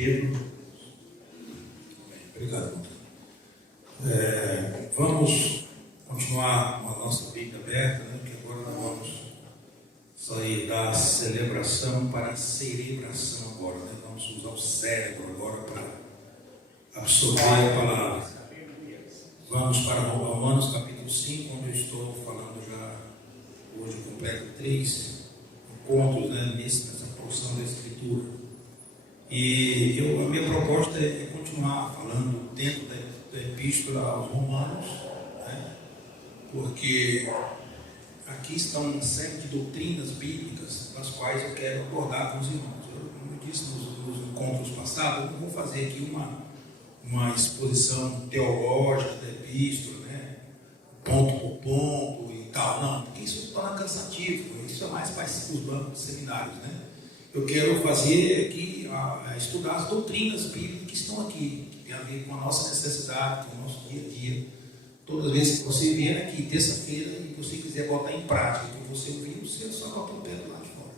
Pedro. Obrigado. Vamos continuar com a nossa Bíblia aberta, né? Que agora nós vamos sair da celebração para a cerebração agora, né? Vamos usar o cérebro agora para absorver a palavra. Vamos para Romanos capítulo 5, onde eu estou falando já hoje completo 3 encontros, né, nessa porção da Escritura. E a minha proposta é continuar falando dentro da Epístola aos Romanos, né, porque aqui estão uma série de doutrinas bíblicas das quais eu quero abordar com os irmãos. Como eu disse nos encontros passados, eu não vou fazer aqui uma exposição teológica da Epístola, né, ponto por ponto e tal, não, porque isso se torna cansativo, isso é mais para os bancos de seminários, né? Eu quero fazer aqui, estudar as doutrinas bíblicas que estão aqui, que tem a ver com a nossa necessidade, com o nosso dia a dia. Todas as vezes que você vier aqui, terça-feira, e você quiser botar em prática o que você ouviu, você só bota o pé do lado de fora.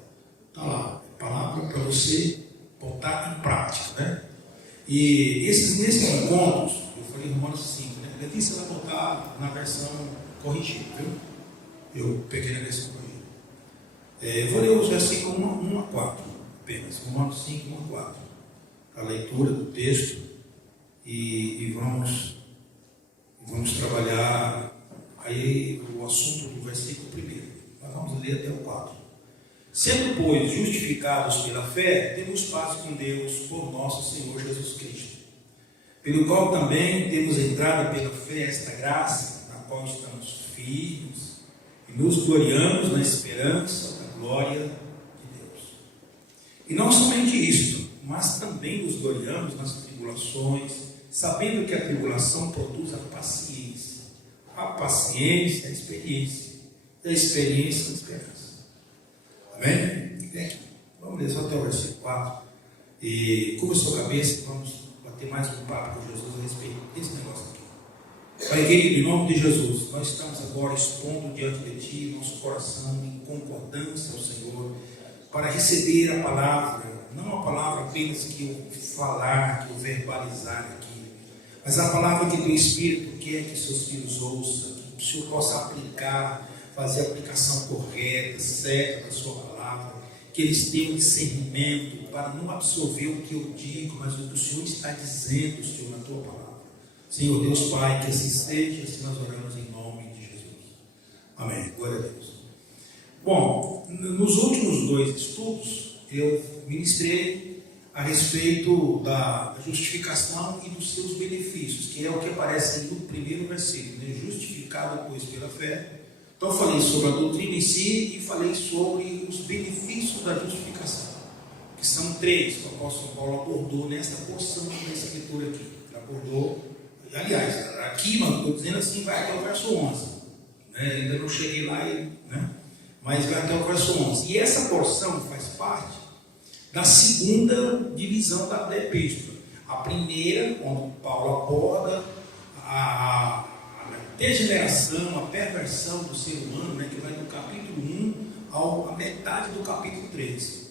Está lá, palavra para você botar em prática, né? E nesses encontros, eu falei em Romanos 5, né? Letícia vai botar na versão corrigida, viu? Eu peguei na versão corrigida. Eu vou ler os versículos 1 a 4, apenas, Romanos 5, 1 a 4, a leitura do texto, e vamos trabalhar aí o assunto do versículo 1. Nós vamos ler até o 4. Sendo, pois, justificados pela fé, temos paz com Deus por nosso Senhor Jesus Cristo, pelo qual também temos entrado pela fé esta graça, na qual estamos firmes, e nos gloriamos na esperança da glória de Deus. E não somente isto, mas também nos gloriamos nas tribulações, sabendo que a tribulação produz a paciência, a experiência, e a experiência a esperança. Amém? Vamos ler só até o versículo 4. E como eu sou cabeça, vamos bater mais um papo com Jesus a respeito desse negócio aqui. Pai querido, em nome de Jesus, nós estamos agora expondo diante de Ti nosso coração em concordância ao Senhor, para receber a palavra, não a palavra apenas que eu falar, que eu verbalizar aqui, mas a palavra que o Espírito quer que seus filhos ouçam, que o Senhor possa aplicar, fazer a aplicação correta, certa da sua palavra, que eles tenham discernimento para não absorver o que eu digo, mas o que o Senhor está dizendo, Senhor, na tua palavra. Senhor Deus Pai, que assim seja, assim nós oramos em nome de Jesus. Amém. Glória a Deus. Bom, nos últimos 2 estudos, eu ministrei a respeito da justificação e dos seus benefícios, que é o que aparece no primeiro versículo, né? Justificado, pois, pela fé. Então, eu falei sobre a doutrina em si e falei sobre os benefícios da justificação, que são 3 que o apóstolo Paulo abordou nessa porção da Escritura aqui. Ele abordou. Aliás, aqui, mano, estou dizendo assim, vai até o verso 11. Né? Ainda não cheguei lá, né? Mas vai até o verso 11. E essa porção faz parte da segunda divisão da epístola. A primeira, onde Paulo aborda a degeneração, a perversão do ser humano, né? Que vai do capítulo 1 à metade do capítulo 3.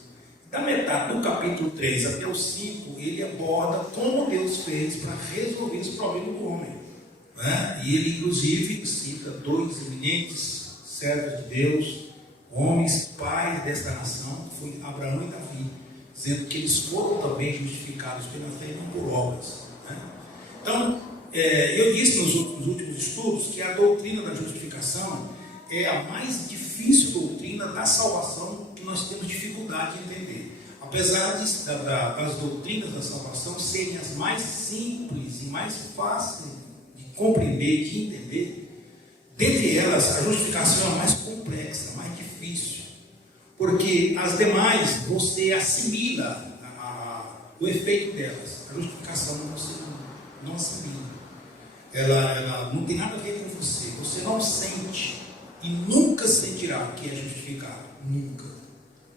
Da metade do capítulo 3 até o 5, ele aborda como Deus fez para resolver esse problema do homem, né? E ele, inclusive, cita 2 eminentes servos de Deus, homens, pais desta nação, que foi Abraão e Davi, dizendo que eles foram também justificados pela fé e não por obras, né? Então, eu disse nos últimos estudos que a doutrina da justificação é a mais difícil doutrina da salvação, que nós temos dificuldade de entender. Apesar das doutrinas da salvação serem as mais simples e mais fáceis de compreender e de entender, dentre elas a justificação é a mais complexa, a mais difícil, porque as demais você assimila o efeito delas. A justificação você não assimila. Ela não tem nada a ver com você. Você não sente e nunca sentirá que é justificado. Nunca.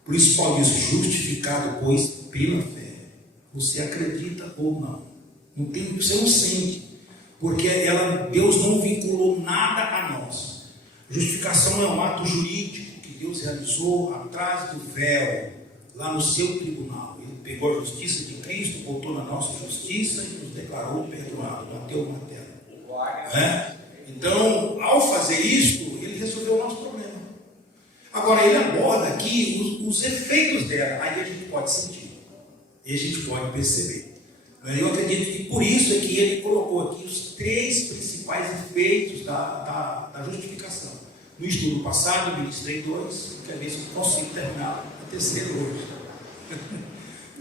Por isso Paulo diz: justificado, pois, pela fé. Você acredita ou não? Você não sente. Porque Deus não vinculou nada a nós. Justificação é um ato jurídico que Deus realizou atrás do véu, lá no seu tribunal. Ele pegou a justiça de Cristo, botou na nossa justiça e nos declarou perdoados. Bateu o martelo. Então, ao fazer isso, ele resolveu o nosso problema. Agora, ele aborda aqui os efeitos dela. Aí a gente pode sentir, e a gente pode perceber. Eu acredito que por isso é que ele colocou aqui os 3 principais efeitos da justificação. No estudo passado, eu ministrei 2, quero ver se eu consigo terminar o terceiro hoje.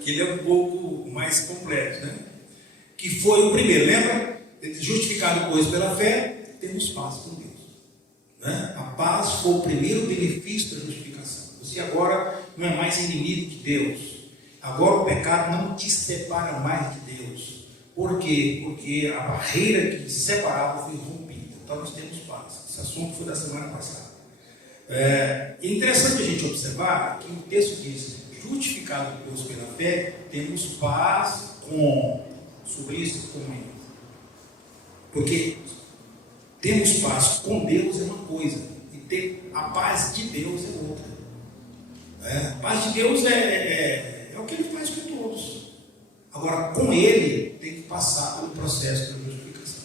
Que ele é um pouco mais complexo, né? Que foi o primeiro, lembra? Justificado, pois, pela fé, temos paz com Deus. Né? A paz foi o primeiro benefício da justificação. Você agora não é mais inimigo de Deus. Agora o pecado não te separa mais de Deus. Por quê? Porque a barreira que separava foi rompida. Então nós temos paz. Esse assunto foi da semana passada. É interessante a gente observar que o texto diz: justificado pela fé, temos paz com. Sobre isso, com ele. Porque temos paz com Deus é uma coisa, e ter a paz de Deus é outra. A paz de Deus é o que ele faz com todos. Agora, com ele, tem que passar pelo processo da justificação.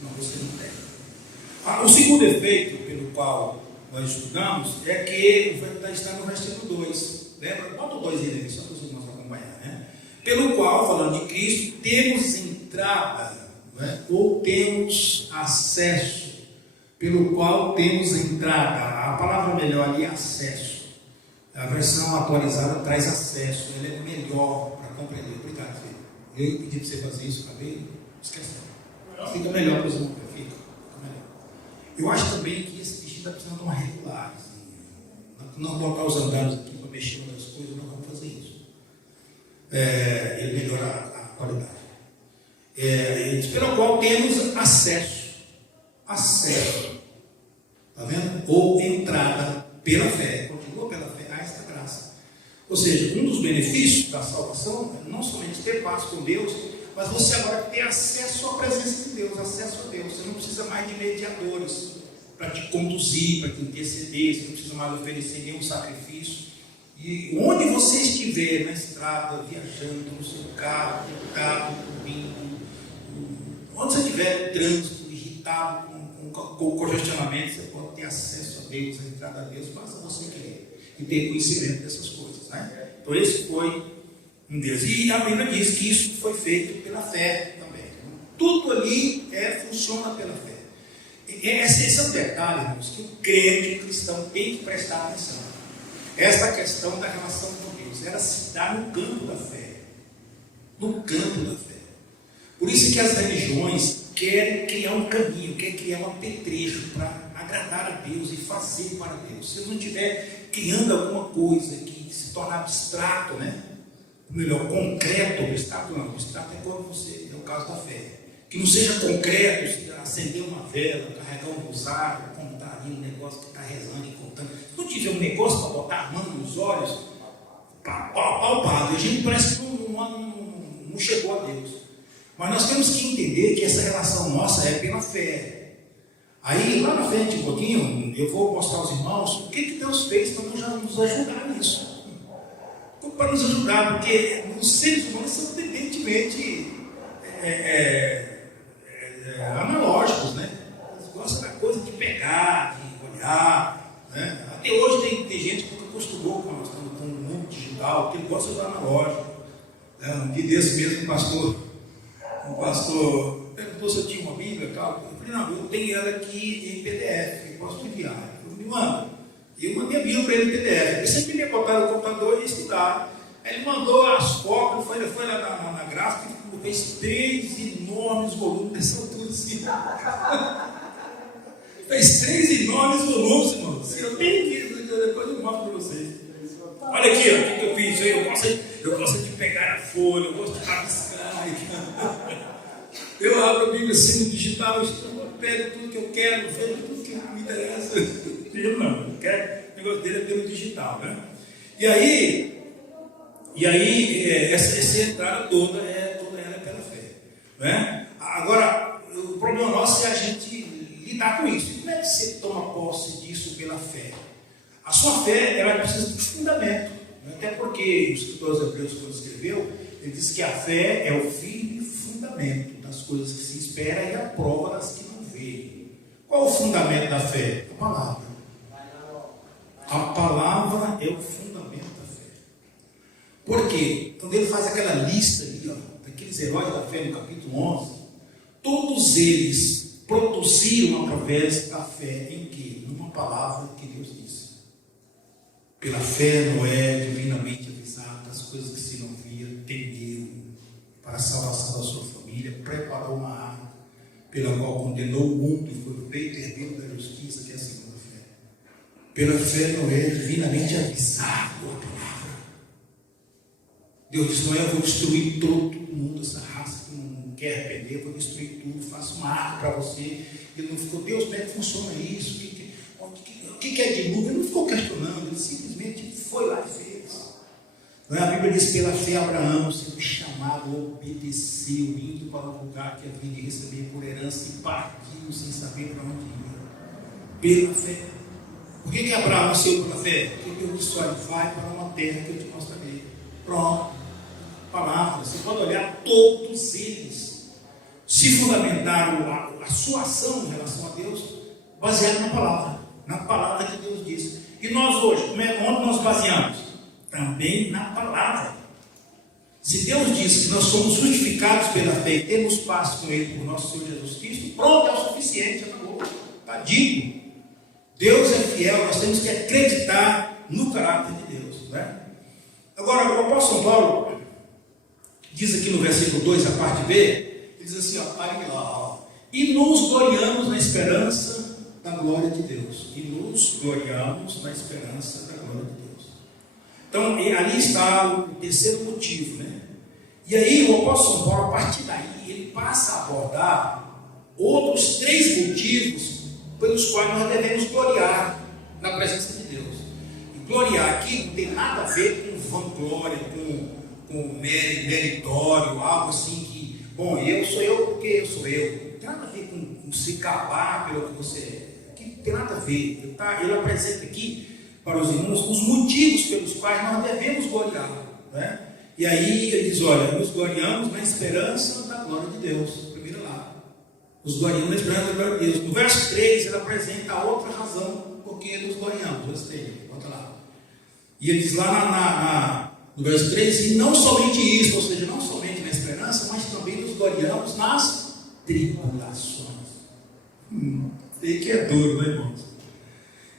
Não, você não tem. O segundo efeito pelo qual nós estudamos é que está no versículo 2. Lembra? Bota o 2 aí, só para os irmãos acompanhar. Né? Pelo qual, falando de Cristo, temos entrada, né? Ou temos acesso. Pelo qual temos entrada. A palavra melhor ali é acesso. A versão atualizada traz acesso. Ela é melhor para compreender. Obrigado, filho. Eu pedi para você fazer isso, acabei esquecendo. Fica melhor para os irmãos. Fica melhor. Eu acho também que esse vestido está precisando de uma regulagem. Não colocar os andares aqui para mexer em outras coisas, não vamos fazer isso. Ele melhora a qualidade. Pelo qual temos acesso. Acesso. Está vendo? Ou entrada pela fé. Continua pela fé a esta graça. Ou seja, um dos benefícios da salvação é não somente ter paz com Deus, mas você agora ter acesso à presença de Deus, acesso a Deus. Você não precisa mais de mediadores para te conduzir, para te interceder, você não precisa mais oferecer nenhum sacrifício. E onde você estiver na estrada, viajando, no seu carro, dormindo, onde você estiver no trânsito, irritado, com congestionamento, você pode ter acesso a Deus, a entrada a Deus, basta você querer e ter conhecimento dessas coisas. Né? Então esse foi um Deus. E a Bíblia diz que isso foi feito pela fé também. Tudo ali funciona pela fé. Esse é um detalhe, irmãos, que o crente, o cristão, tem que prestar atenção. Essa questão da relação com Deus, ela se dá no campo da fé. No campo da fé. Por isso que as religiões querem criar um caminho, querem criar um apetrecho para agradar a Deus e fazer para Deus. Se eu não estiver criando alguma coisa que se torna abstrato, né? Ou melhor, concreto, abstrato não, abstrato é quando você, é o caso da fé. Que não seja concreto, acender uma vela, carregar um rosário, contar ali um negócio que está rezando e contando. Se não tiver um negócio para botar a mão nos olhos, palpável, a gente parece que não chegou a Deus. Mas nós temos que entender que essa relação nossa é pela fé. Aí, lá na frente, um pouquinho, eu vou mostrar aos irmãos o que Deus fez para nos ajudar nisso. Para nos ajudar, porque os seres humanos são evidentemente analógicos, né? Eles gostam da coisa de pegar, de olhar, né? Até hoje tem gente que acostumou com o mundo digital, que ele gosta do analógico. Um dia desse mesmo, um pastor perguntou se eu tinha uma Bíblia e tal. Eu falei, não, eu tenho ela aqui em PDF, eu posso enviar. Ele falou, me manda. E eu mandei a Bíblia para ele em PDF. Eu sempre ia botar no computador e estudar. Aí ele mandou as cópias, foi lá na gráfica e fez 3 enormes volumes dessa altura assim. Fez 3 enormes volumes, irmão. Eu tenho que depois eu mostro para vocês. Olha aqui, ó, o que eu fiz. Eu gosto de pegar a folha, eu gosto de rabiscar. Eu abro a Bíblia assim no digital, eu pego tudo que eu quero, vejo tudo que me interessa. Ele não quer, o negócio dele é pelo digital, né? E aí essa entrada toda ela é pela fé, né? Agora, o problema nosso é a gente lidar com isso. E como é que você toma posse disso pela fé? A sua fé, ela precisa de fundamento. Até porque o escritor aos Hebreus, quando escreveu, ele diz que a fé é o firme fundamento das coisas que se espera e a prova das que não vê. Qual é o fundamento da fé? A palavra. A palavra é o fundamento da fé. Por quê? Quando ele faz aquela lista ali, daqueles heróis da fé no capítulo 11, todos eles produziram através da fé em quê? Numa palavra que Deus disse. Pela fé, Noé, divinamente avisado das coisas que se não via, temeu para a salvação da sua família, preparou uma arca, pela qual condenou o mundo e foi feito herdeiro da justiça, que é a segunda fé. Pela fé, Noé, divinamente avisado a palavra. Deus disse: Noé, eu vou destruir todo mundo, essa raça que não quer arrepender, eu vou destruir tudo, faço uma arca para você. Ele não ficou: Deus, como é que funciona isso? O que é dilúvio? Ele não ficou questionando, ele simplesmente foi lá e fez. A Bíblia diz: pela fé, Abraão, sendo chamado, obedeceu, indo para o lugar que havia de receber por herança, e partiu sem saber para onde ia. Pela fé. Por que Abraão nasceu pela fé? Porque Deus disse: olha, vai para uma terra que eu te mostrarei. Pronto. Palavra. Você pode olhar, todos eles se fundamentaram a sua ação em relação a Deus baseado na palavra que Deus disse. E nós hoje, onde nós baseamos? Também na palavra. Se Deus diz que nós somos justificados pela fé e temos paz com Ele por nosso Senhor Jesus Cristo, pronto, é o suficiente, acabou, está dito. Deus é fiel, nós temos que acreditar no caráter de Deus, né? Agora, o apóstolo Paulo diz aqui no versículo 2, a parte B, ele diz assim, pare lá, e nos gloriamos na esperança da glória de Deus. E nos gloriamos na esperança da glória de Deus. Então, ali está o terceiro motivo, né? E aí o apóstolo Paulo, a partir daí, ele passa a abordar outros 3 motivos pelos quais nós devemos gloriar na presença de Deus. E gloriar aqui não tem nada a ver com vanglória, com meritório, algo assim que, bom, eu sou eu porque eu sou eu. Não tem nada a ver com se gabar pelo que você é. Aqui não tem nada a ver. Ele apresenta aqui para os irmãos os motivos pelos quais nós devemos gloriar, né? E aí ele diz: olha, nos gloriamos na esperança da glória de Deus. Primeiro lá, nos gloriamos na esperança da glória de Deus. No verso 3 ele apresenta outra razão porque nos gloriamos. Verso 3, volta lá. E ele diz lá no verso 3: e não somente isso, ou seja, não somente na esperança, mas também nos gloriamos nas tribulações. Sei que é duro, né, irmãos?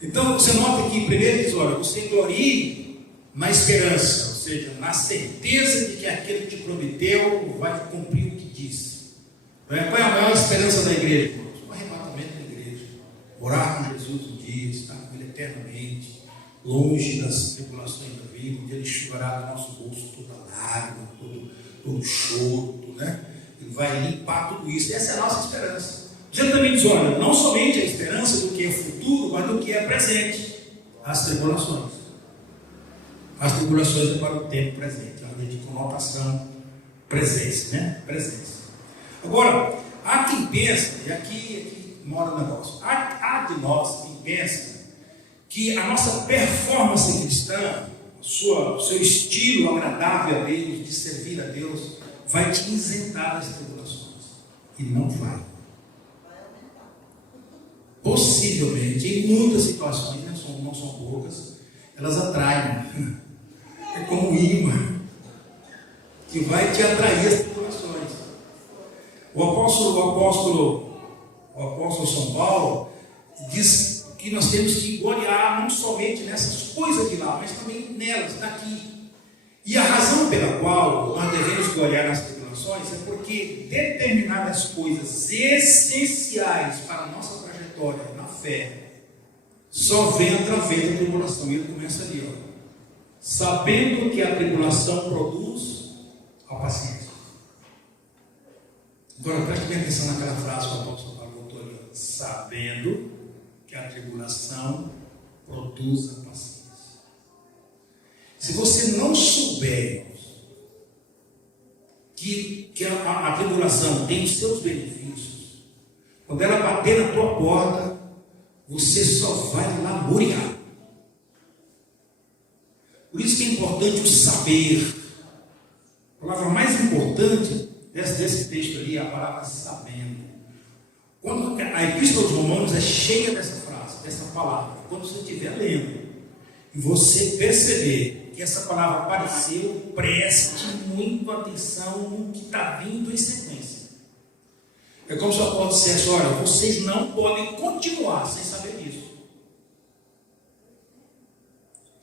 Então você nota que primeiro diz: olha, você glorie na esperança, ou seja, na certeza de que aquele que te prometeu vai cumprir o que disse. Qual é a maior esperança da igreja, irmãos? O arrebatamento da igreja. Orar com Jesus um dia, estar com Ele eternamente, longe das tribulações da vida, onde Ele enxugará do nosso bolso toda lágrima, todo choro, né? Ele vai limpar tudo isso. Essa é a nossa esperança. Você também diz: olha, não somente a esperança do que é futuro, mas do que é presente. As tribulações. As tribulações é para o tempo presente, a de conotação presença, né? Presença. Agora, há quem pensa, e aqui mora o negócio, há de nós quem pensa que a nossa performance cristã, o seu estilo agradável a Deus, de servir a Deus, vai te isentar das tribulações. E não vai. Possivelmente, em muitas situações, não são poucas, elas atraem. É como um imã que vai te atrair as tribulações. O apóstolo São Paulo diz que nós temos que gloriar não somente nessas coisas de lá, mas também nelas, daqui. E a razão pela qual nós devemos gloriar nas tribulações é porque determinadas coisas essenciais para a nossa trajetória na fé só vem através da tribulação. E ele começa ali, ó. Sabendo que a tribulação produz a paciência. Agora preste bem atenção naquela frase que o apóstolo Paulo botou ali, ó. Sabendo que a tribulação produz a paciência. Se você não souber que a tribulação tem os seus benefícios, quando ela bater na tua porta, você só vai lamuriar. Por isso que é importante importante o saber. A palavra mais importante desse texto ali é a palavra sabendo. Quando a Epístola aos Romanos é cheia dessa frase, dessa palavra. Quando você estiver lendo e você perceber que essa palavra apareceu, preste muito atenção no que está vindo em sequência. É como se o apóstolo dissesse: olha, vocês não podem continuar sem saber disso.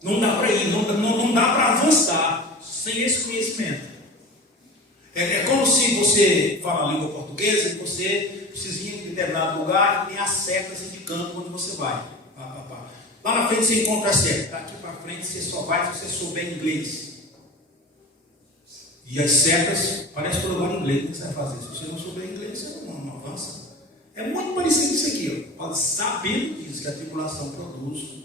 Não dá para ir, não dá para avançar sem esse conhecimento. É como se você fala a língua portuguesa e você precisa ir em determinado lugar e tem as setas indicando onde você vai. Lá na frente você encontra a seta. Daqui para frente você só vai se você souber inglês. E as setas, parece que eu em inglês, o que você vai fazer? Se você não souber inglês, você não avança. É muito parecido isso aqui, ó. Sabendo disso, que a tribulação produz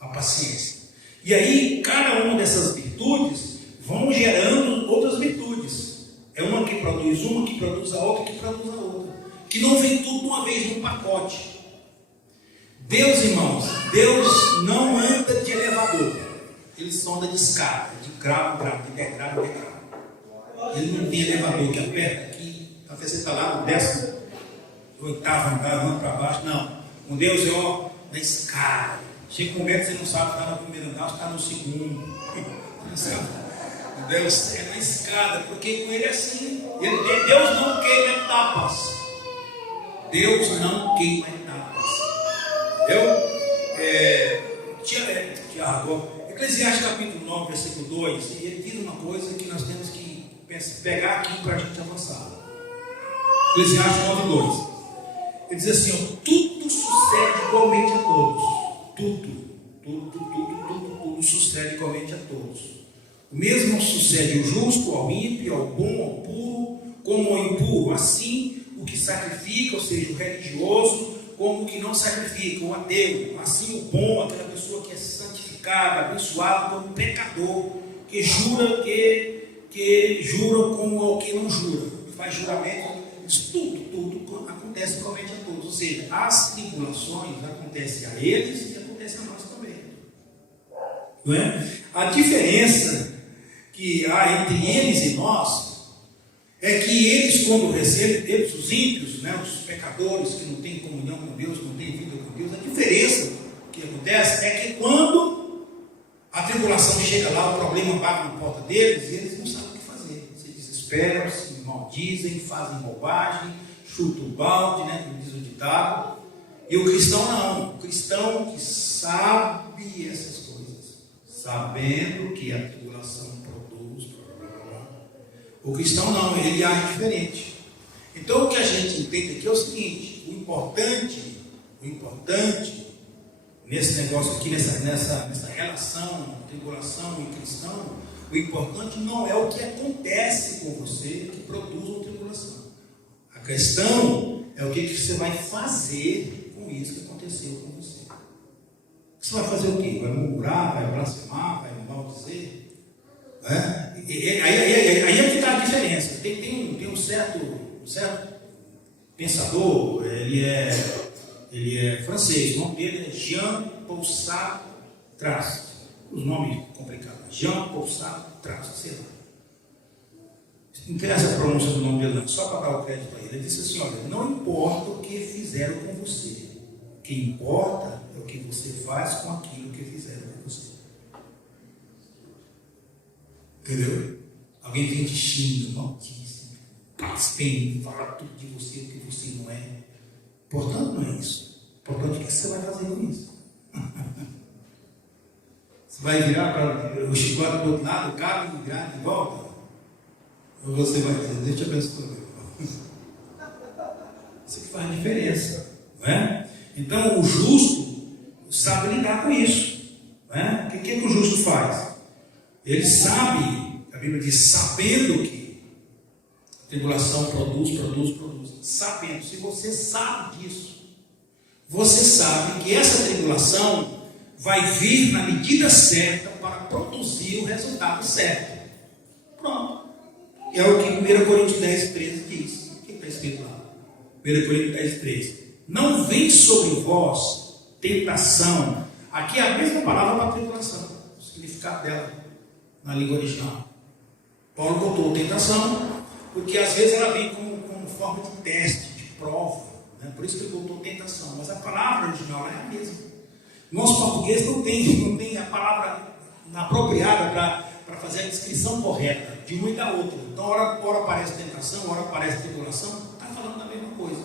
a paciência. E aí, cada uma dessas virtudes vão gerando outras virtudes. É uma que produz a outra, que produz a outra. Que não vem tudo de uma vez num pacote. Deus, irmãos, Deus não anda de elevador. Ele só anda de escada, de grau, de degrau, de degrau. Ele não tem elevador que aperta aqui, talvez você está lá no 18º andar, andando para baixo. Não. Com Deus é ó, na escada. Chega um momento que você não sabe se está no primeiro andar, se está no segundo. Não sabe. Deus é na escada, porque com Ele é assim. Deus não queima etapas. Deus não queima etapas. Tiago, Eclesiastes capítulo 9, versículo 2, ele diz uma coisa que nós temos que pegar aqui para a gente avançar. Eclesiastes 9, 2. Ele diz assim: ó, tudo sucede igualmente a todos. Tudo sucede igualmente a todos. O mesmo sucede ao justo, ao ímpio, ao bom, ao puro, como ao impuro. Assim, o que sacrifica, ou seja, o religioso, como o que não sacrifica, o ateu. Assim, o bom, aquela pessoa que é santificada, abençoada, como o pecador, que jura como ao que não jura, faz juramento. Tudo acontece igualmente a todos. Ou seja, as tribulações acontecem a eles e acontecem a nós também. Não é? A diferença que há entre eles e nós é que eles, quando recebem, eles, os ímpios, né, os pecadores que não têm comunhão com Deus, não têm vida com Deus, a diferença que acontece é que quando a tribulação chega lá, o problema bate na porta deles e eles não sabem o que fazer. Se desesperam, se maldizem, fazem bobagem, chutam o balde, né, como diz o ditado. E o cristão não. O cristão que sabe essas coisas, sabendo que a tribulação produz, o cristão não, ele age diferente. Então o que a gente entende aqui é o seguinte: o importante nesse negócio aqui, nessa relação, tribulação e cristão, o importante não é o que acontece com você que produz uma tribulação. A questão é o que você vai fazer com isso que aconteceu com você. Você vai fazer o quê? Vai murmurar, vai blasfemar, vai maldizer? Aí é que está a diferença. Tem um certo pensador, ele é francês, o nome dele é Jean-Paul Sartre. Os nomes complicados. Jean-Paul Sartre, sei lá. Não interessa a pronúncia do nome dele, não, só para dar o crédito para ele. Ele disse assim: olha, não importa o que fizeram com você, o que importa é o que você faz com aquilo que fizeram com você. Entendeu? Alguém vem te xinga, maldiz, blasfema, fala tudo de você, o que você não é. Portanto, não é isso. Portanto, o que você vai fazer com isso? Você vai virar para o chicote do outro lado, o cabo e virar de volta? Ou você vai dizer: Deus te abençoe? Isso que faz diferença, não é? Então, o justo sabe lidar com isso, não é? O que o justo faz? Ele sabe, a Bíblia diz, sabendo que a tribulação produz. Sabendo, se você sabe disso, você sabe que essa tribulação vai vir na medida certa para produzir o resultado certo. Pronto. É o que 1 Coríntios 10, 13 diz. O que está escrito lá? 1 Coríntios 10, 13. Não vem sobre vós tentação. Aqui é a mesma palavra para tribulação, o significado dela. na língua original. Paulo botou tentação, porque às vezes ela vem como forma de teste, de prova, né? Por isso que ele botou tentação, mas a palavra original é a mesma. Nosso português não tem a palavra apropriada para fazer a descrição correta de uma e da outra. Então, ora aparece tentação, ora aparece tribulação, está falando da mesma coisa.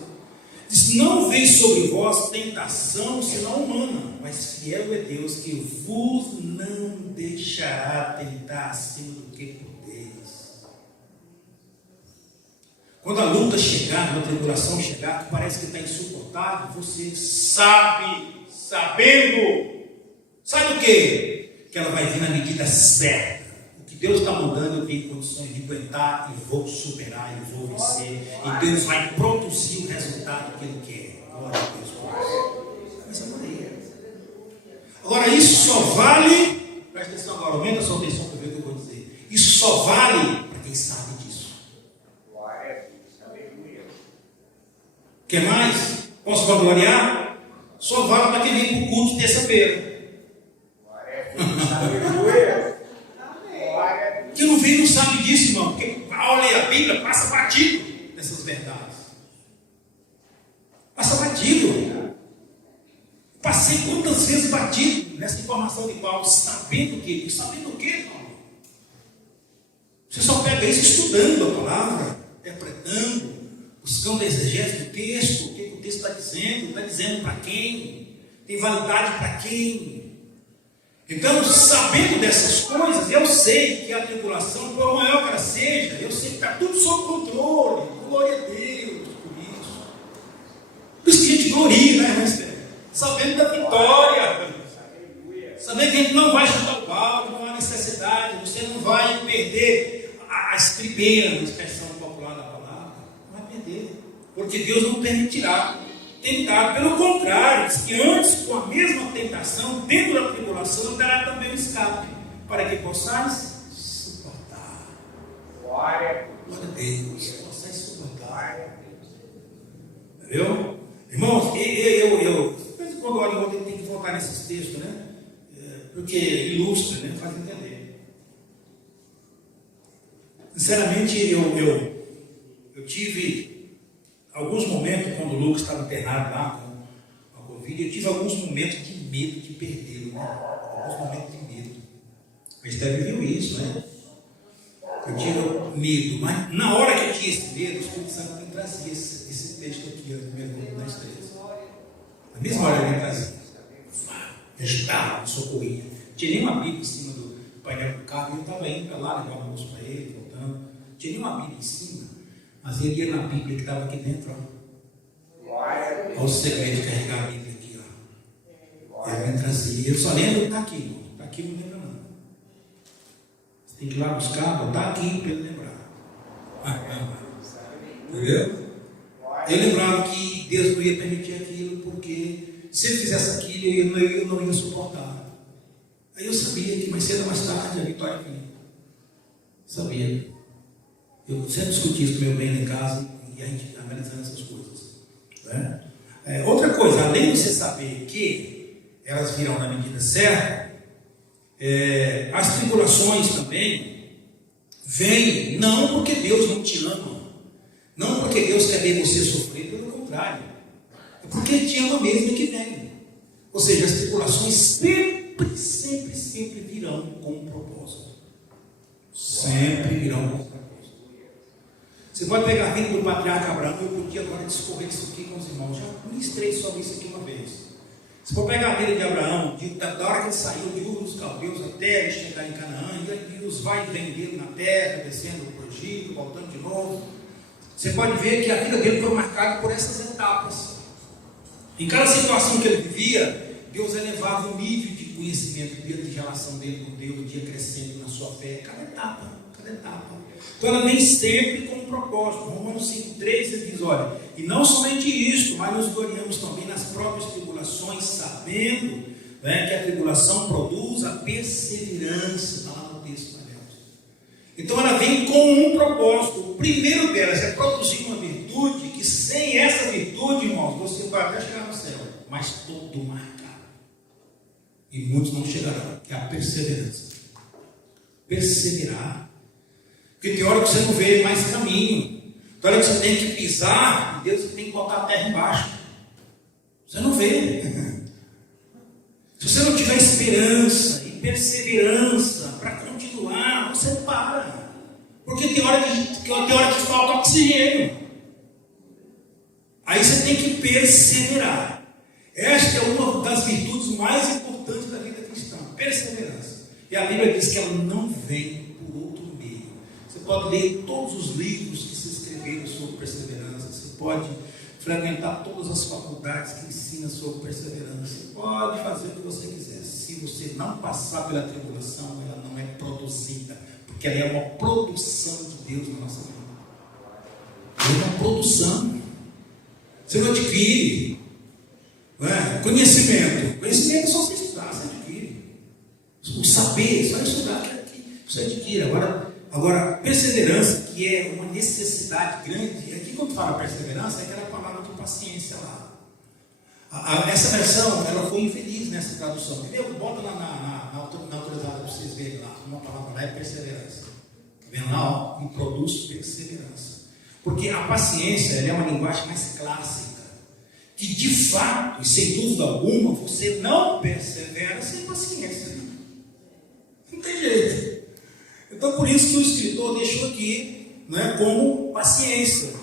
Diz: não vem sobre vós tentação senão humana, mas fiel é Deus que vos não deixará tentar acima do que podeis. Quando a luta chegar, quando a tribulação chegar, que parece que está insuportável, você sabe o quê? Que ela vai vir na medida certa. O que Deus está mandando, eu tenho condições de aguentar e vou superar e vou vencer. E Deus vai produzir o resultado que Ele quer. Glória a Deus por isso. Mas é Maria. Agora, isso só vale, presta atenção agora, aumenta a sua atenção para ver o que eu vou dizer. Isso só vale para quem sabe disso. Quer mais? Posso vangloriar? Só vale para quem vem para o culto de terça-feira. Quem não vem não sabe disso, irmão. Porque ao ler a Bíblia passa batido nessas verdades. Passa batido. Passei quantas vezes batido nessa informação de Paulo, sabendo o quê? Sabendo o quê, Paulo? Você só pega isso estudando a palavra, interpretando, buscando a exegese do texto, o que o texto está dizendo para quem, tem validade para quem. Então, sabendo dessas coisas, eu sei que a tribulação, por maior que ela seja, eu sei que está tudo sob controle. Glória a Deus por isso. Por isso que a gente gloria, né, irmão? Sabendo da vitória, sabendo que a gente não vai chutar o balde, não há necessidade, você não vai perder a estribeira, na expressão popular da palavra, não vai perder, porque Deus não permitirá tentar. Pelo contrário, diz que antes, com a mesma tentação, dentro da tribulação, dará também um escape, para que possais suportar. Glória a Deus, possais suportar. Entendeu? Irmãos, quando eu olho, eu tenho que voltar nesses textos, né? Porque ilustra, né? Faz entender. Sinceramente, eu tive alguns momentos, quando o Lucas estava internado lá com a Covid, eu tive alguns momentos de medo de perdê-lo, né? Alguns momentos de medo. O Esteve viu isso, né? Eu tinha medo, mas na hora que eu tinha esse medo, o Espírito Santo me trazia esse texto aqui, no primeiro grupo das 13. Na mesma hora ele me trazia. Me ajudava, me socorria. Não tinha nenhuma Bíblia em cima do painel do carro, eu estava indo para lá, levar o almoço para ele, voltando. Não tinha nenhuma Bíblia em cima, mas ele ia na Bíblia que estava aqui dentro. Olha o segredo de carregar a Bíblia aqui. Ó. Ele me trazia. Eu só lembro que está aqui, irmão. Está aqui, não lembra não. Você tem que ir lá buscar, botar aqui para ele lembrar. Entendeu? Eu lembrava que Deus não ia permitir aquilo, porque se ele fizesse aquilo, eu não ia suportar. Aí eu sabia que mais cedo ou mais tarde a vitória vinha. Sabia. Eu sempre discuti isso com meu bem em casa e a gente analisando essas coisas. Né? Outra coisa, além de você saber que elas virão na medida certa, as tribulações também vêm não porque Deus não te ama, não porque Deus quer ver você sofrer, pelo contrário, é porque Ele te ama mesmo que vem. Ou seja, as tribulações sempre virão com um propósito. Sempre virão com um propósito. Você pode pegar a vida do patriarca Abraão, eu podia agora discorrer isso aqui com os irmãos, já ministrei sobre isso aqui uma vez. Você pode pegar a vida de Abraão, da hora que ele saiu de Ur dos Caldeus até ele chegar em Canaã, e os vai e vem dele na terra, descendo para o Egito, voltando de novo. Você pode ver que a vida dele foi marcada por essas etapas. Em cada situação que ele vivia, Deus elevava o nível de conhecimento dele, de relação dele com Deus, ia crescendo na sua fé, cada etapa. Então ela vem sempre com um propósito. Romanos 5,3 ele diz, olha, e não somente isso, mas nos gloriamos também nas próprias tribulações, sabendo, né, que a tribulação produz a perseverança. Está lá no texto, então ela vem com um propósito. O primeiro delas é produzir uma virtude, que sem essa virtude, irmãos, você vai até chegar no céu, mas todo marcado. E muitos não chegarão, que é a perseverança. perseverar. Porque tem hora que você não vê mais caminho. Tem hora que você tem que pisar, e Deus tem que botar a terra embaixo. Você não vê. Se você não tiver esperança e perseverança para continuar, você para. Porque tem hora que falta oxigênio. Aí você tem que perseverar. Esta é uma das virtudes mais importantes da vida cristã, perseverança. E a Bíblia diz que ela não vem por outro meio. Você pode ler todos os livros que se escreveram sobre perseverança. Você pode frequentar todas as faculdades que ensinam sobre perseverança. Você pode fazer o que você quiser. Se você não passar pela tribulação, ela não é produzida. Porque ela é uma produção de Deus na nossa vida. É uma produção. Você não adquire. Não é? Conhecimento é só você estudar, você adquire. O saber, só estudar que você adquire. Agora, perseverança, que é uma necessidade grande, aqui quando fala perseverança, é aquela palavra de paciência lá. Essa versão, ela foi infeliz nessa tradução. Entendeu? Bota lá na autorizada para vocês verem lá. Uma palavra lá é perseverança. Vem lá, ó, e produz perseverança. Porque a paciência, ela é uma linguagem mais clássica. Que de fato, e sem dúvida alguma, você não persevera sem paciência. Não tem jeito. Então, por isso que o escritor deixou aqui, né, como paciência.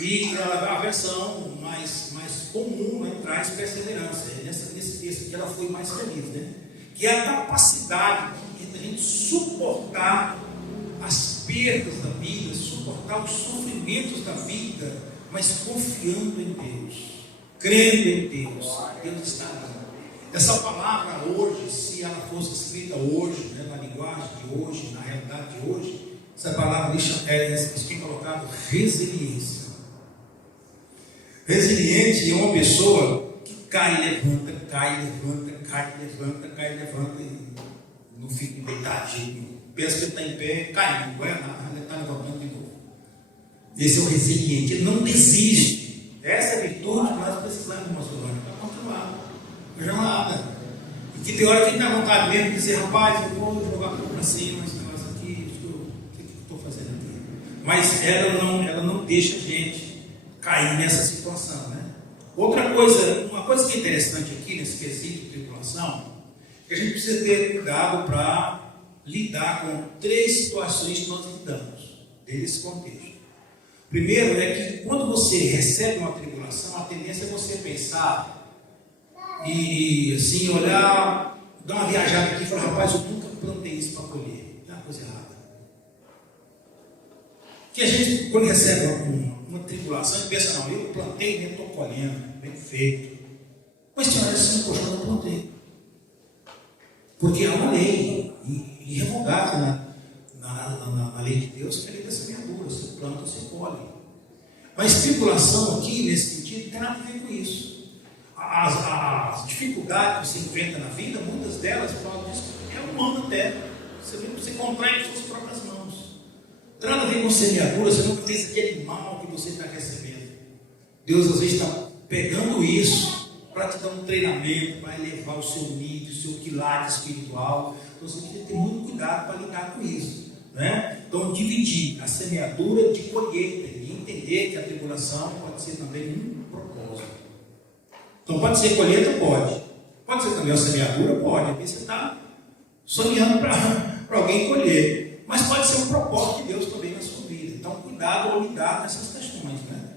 E a versão mais comum, né, traz perseverança. Nesse texto aqui ela foi mais feliz, né? Que é a capacidade de a gente suportar as perdas da vida, suportar os sofrimentos da vida, mas confiando em Deus. Crendo em Deus, Deus está ali. Essa palavra hoje, se ela fosse escrita hoje, né, na linguagem de hoje, na realidade de hoje, essa palavra tem colocado resiliência. Resiliente é uma pessoa que cai, levanta, e não fica deitadinho. Pensa que ele está em pé, caindo, não é nada, ele está levantando de novo. Esse é o resiliente, ele não desiste. Essa é a virtude que nós precisamos, irmãos, para continuar. Não é nada. E que tem hora que a gente dá vontade mesmo de dizer, rapaz, eu vou jogar tudo para cima, esse negócio aqui, o que eu estou fazendo aqui? Mas ela não deixa a gente cair nessa situação, né? Outra coisa, uma coisa que é interessante aqui nesse quesito de tribulação, é que a gente precisa ter cuidado para lidar com 3 situações que nós lidamos nesse contexto. Primeiro é que quando você recebe uma tribulação, a tendência é você pensar e assim olhar, dar uma viajada aqui e falar, rapaz, eu nunca plantei isso para colher. É uma coisa errada. Que a gente, quando recebe uma tribulação, a gente pensa, não, eu plantei, eu estou colhendo, bem feito. Mas tinha hora assim, poxa, eu não plantei. Porque há uma lei irrevogável na lei de Deus, que é a lei da semeadura. Você planta, você colhe. Mas tribulação aqui, nesse sentido, não tem nada a ver com isso. As dificuldades que você enfrenta na vida, muitas delas, Paulo diz que é humana até. Você contrai com suas próprias mãos. Não tem nada a ver com semeadura, você não fez aquele mal que você está recebendo. Deus às vezes está pegando isso para te dar um treinamento, para elevar o seu nível, o seu quilate espiritual. Então você tem que ter muito cuidado para lidar com isso. Né? Então, dividir a semeadura de colheita e entender que a tribulação pode ser também um propósito. Então, pode ser colheita? Pode ser também a semeadura? Pode. Porque você está sonhando para alguém colher. Mas pode ser um propósito de Deus também na sua vida. Então, cuidado ao lidar com essas questões. Né?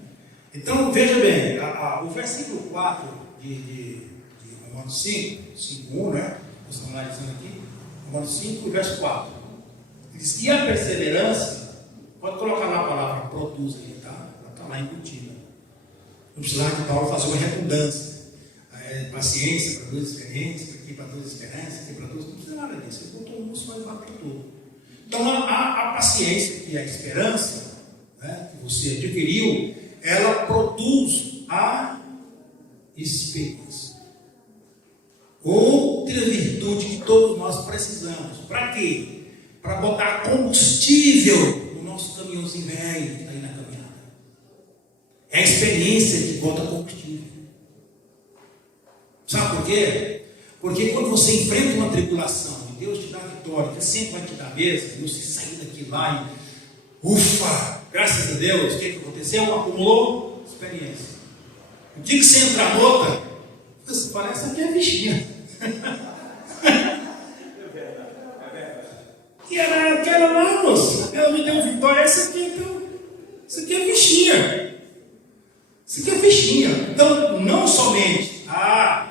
Então, veja bem, o versículo 4 de Romanos 5:1, né? Nós estamos analisando aqui, Romanos 5, verso 4. Diz, e a perseverança, pode colocar lá a palavra produz aí, tá? Ela está lá embutida. Não precisava de Paulo fazer uma redundância. Paciência produz experiência, aqui produz esperança, aqui produz. Não precisa nada disso. Ele botou um só e vai para tudo. Então a paciência, que é a esperança, né, que você adquiriu, ela produz a experiência. Outra virtude que todos nós precisamos. Para quê? Para botar combustível no nosso caminhãozinho velho que está aí na caminhada. É a experiência que bota combustível. Sabe por quê? Porque quando você enfrenta uma tribulação e Deus te dá vitória, Deus sempre vai te dar mesmo, Deus te sair daqui lá e ufa, graças a Deus, o que aconteceu? Acumulou experiência. O dia que você entra outra, você parece que é bichinha. E ela quer lá, moça, ela me deu vitória, essa aqui então, isso aqui é bichinha. Isso aqui é fichinha. Então, não somente a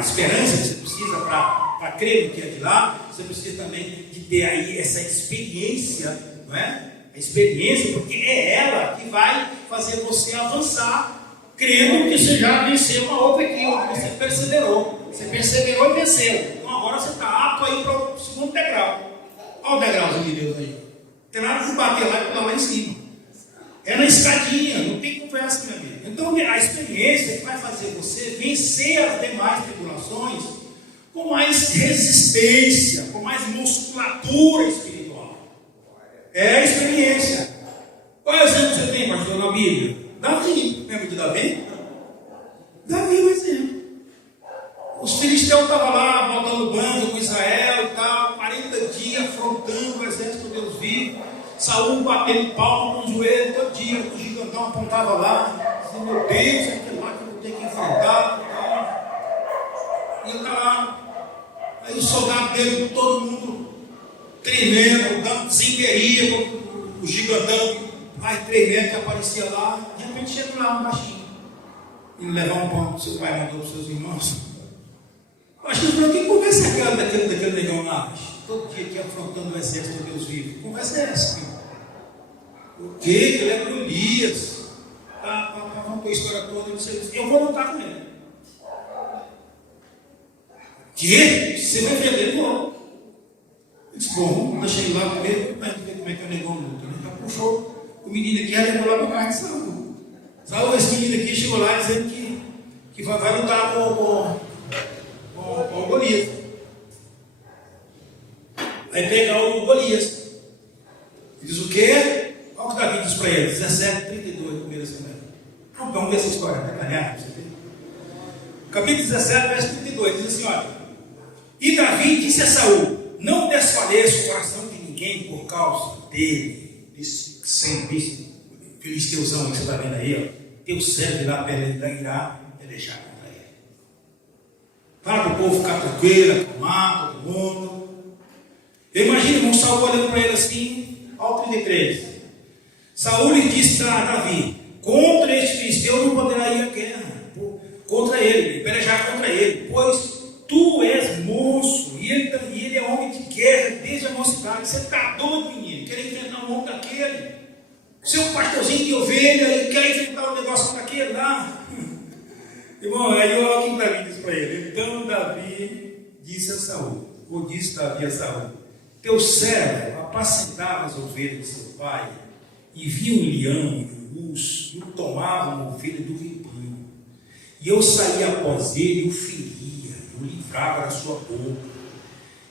esperança que você precisa para crer no que é de lá, você precisa também de ter aí essa experiência, não é? A experiência, porque é ela que vai fazer você avançar, crendo que você já venceu uma outra aqui, onde você perseverou. Você perseverou e venceu. Então agora você está apto a ir para o segundo degrau. Olha o degrauzinho de Deus aí. Não tem nada de bater lá e pular lá em cima. É na escadinha, não tem conversa, meu amigo. Então a experiência que vai fazer você vencer as demais tribulações com mais resistência, com mais musculatura espiritual. É a experiência. Qual é o exemplo que você tem, pastor, na Bíblia? Davi. Lembra de Davi? Davi é um exemplo. Os filisteus estavam lá botando bando com Israel e tal, 40 dias afrontando o exército de Deus vivo. Saúl batendo palma com o joelho todo dia, o gigantão apontava lá, dizendo, meu Deus, é aquilo lá que eu vou ter que enfrentar. E ele está lá. Aí o soldado dele, todo mundo tremendo, dando desemperia, o gigantão vai tremendo que aparecia lá. De repente chega lá um baixinho. Ele levar um pão que seu pai mandou para os seus irmãos. Acho que ele falou, que conversa é aquela daquele negão lá? Todo dia aqui afrontando o exército de Deus vivo. Conversa é essa? O que? Ele é Golias. Vamos com a história toda. Eu vou lutar com ele. Que? Você vai vender ele? Vou. Ele disse, bom, deixa ele lá primeiro, para ver como é que é o negão luta. Ele já puxou o menino aqui, ela levou lá para o carro de Saúl. Saúl, esse menino aqui chegou lá dizendo que vai lutar com o Golias. Vai pegar o Golias. Diz o quê? Olha o que Davi diz para ele, 17:32, primeira semana. Vamos ver essa história, detalhada, você vê. Capítulo 17, verso 32, diz assim, olha. E Davi disse a Saúl, não desfaleça o coração de ninguém por causa dele, desse filisteuzão que você está vendo aí, ó. Teu servo irá pelejar contra ele. Fala para o povo ficar tranquilo, acalmar todo mundo. Eu imagino, irmão, Saúl olhando para ele assim, ao 33. Saúl lhe disse a Davi, contra este filisteu não poderá ir à guerra, contra ele, pelejar contra ele, pois tu és moço, e ele é homem de guerra desde a mocidade. Você está doido, menino, quer enfrentar um homem daquele? Seu pastorzinho de ovelha e quer enfrentar um negócio daquele lá? Irmão, aí olha o que Davi disse para ele. Então Davi disse a Saúl, ou disse Davi a Saúl, teu servo apacentava as ovelhas de seu pai, e via um leão e um urso, e o tomava uma ovelha do rebanho. E eu saía após ele e o feria, eu livrava da sua boca.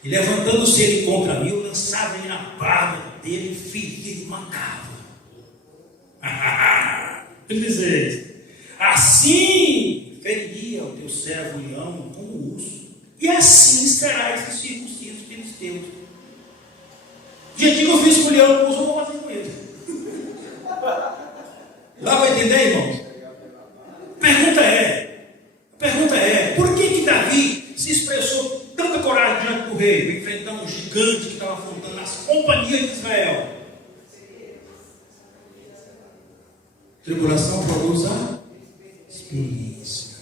E levantando-se ele contra mim, eu lançava ele na barba dele, e feria e matava. 36. Assim feriria o teu servo o leão com o urso, e assim será esse circunciso filisteu. Gente, que eu fiz com o leão, eu vou fazer com ele. Lá vai entender, irmãos? A pergunta é, por que Davi se expressou tanta coragem diante do rei, para enfrentar um gigante que estava afrontando as companhias de Israel? Tribulação produz a experiência.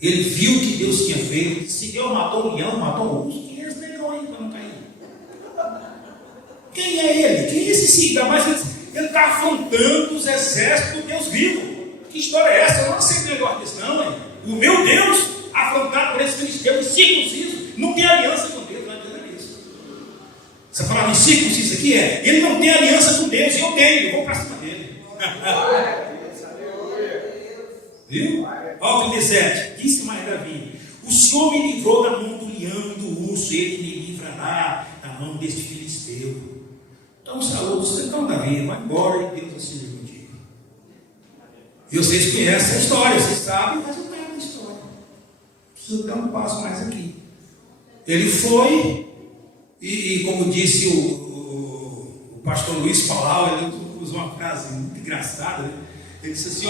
Ele viu o que Deus tinha feito, se Deus matou o leão, matou o urso, quem é esse negão aí para não cair? Quem é ele? Quem é esse Cida? Mas ele está afrontando os exércitos do Deus vivo. Que história é essa? Eu não aceito negócio desse não, hein? O meu Deus, afrontado por esse filisteu incircunciso, não tem aliança com Deus, não adianta isso. Você falava em circunciso aqui? Ele não tem aliança com Deus, eu tenho, eu vou para cima dele. Viu? Olha o 37, disse mais Davi, o Senhor me livrou da mão do leão e do urso, ele me livrará da mão deste filisteu. Então Saúl disse, então Davi, vai embora e Deus assim contigo. E vocês conhecem a história, vocês sabem o resultado da história. Preciso dar um passo mais aqui. Ele foi, e como disse o pastor Luiz Palau, ele usou uma frase muito engraçada, né? Ele disse assim,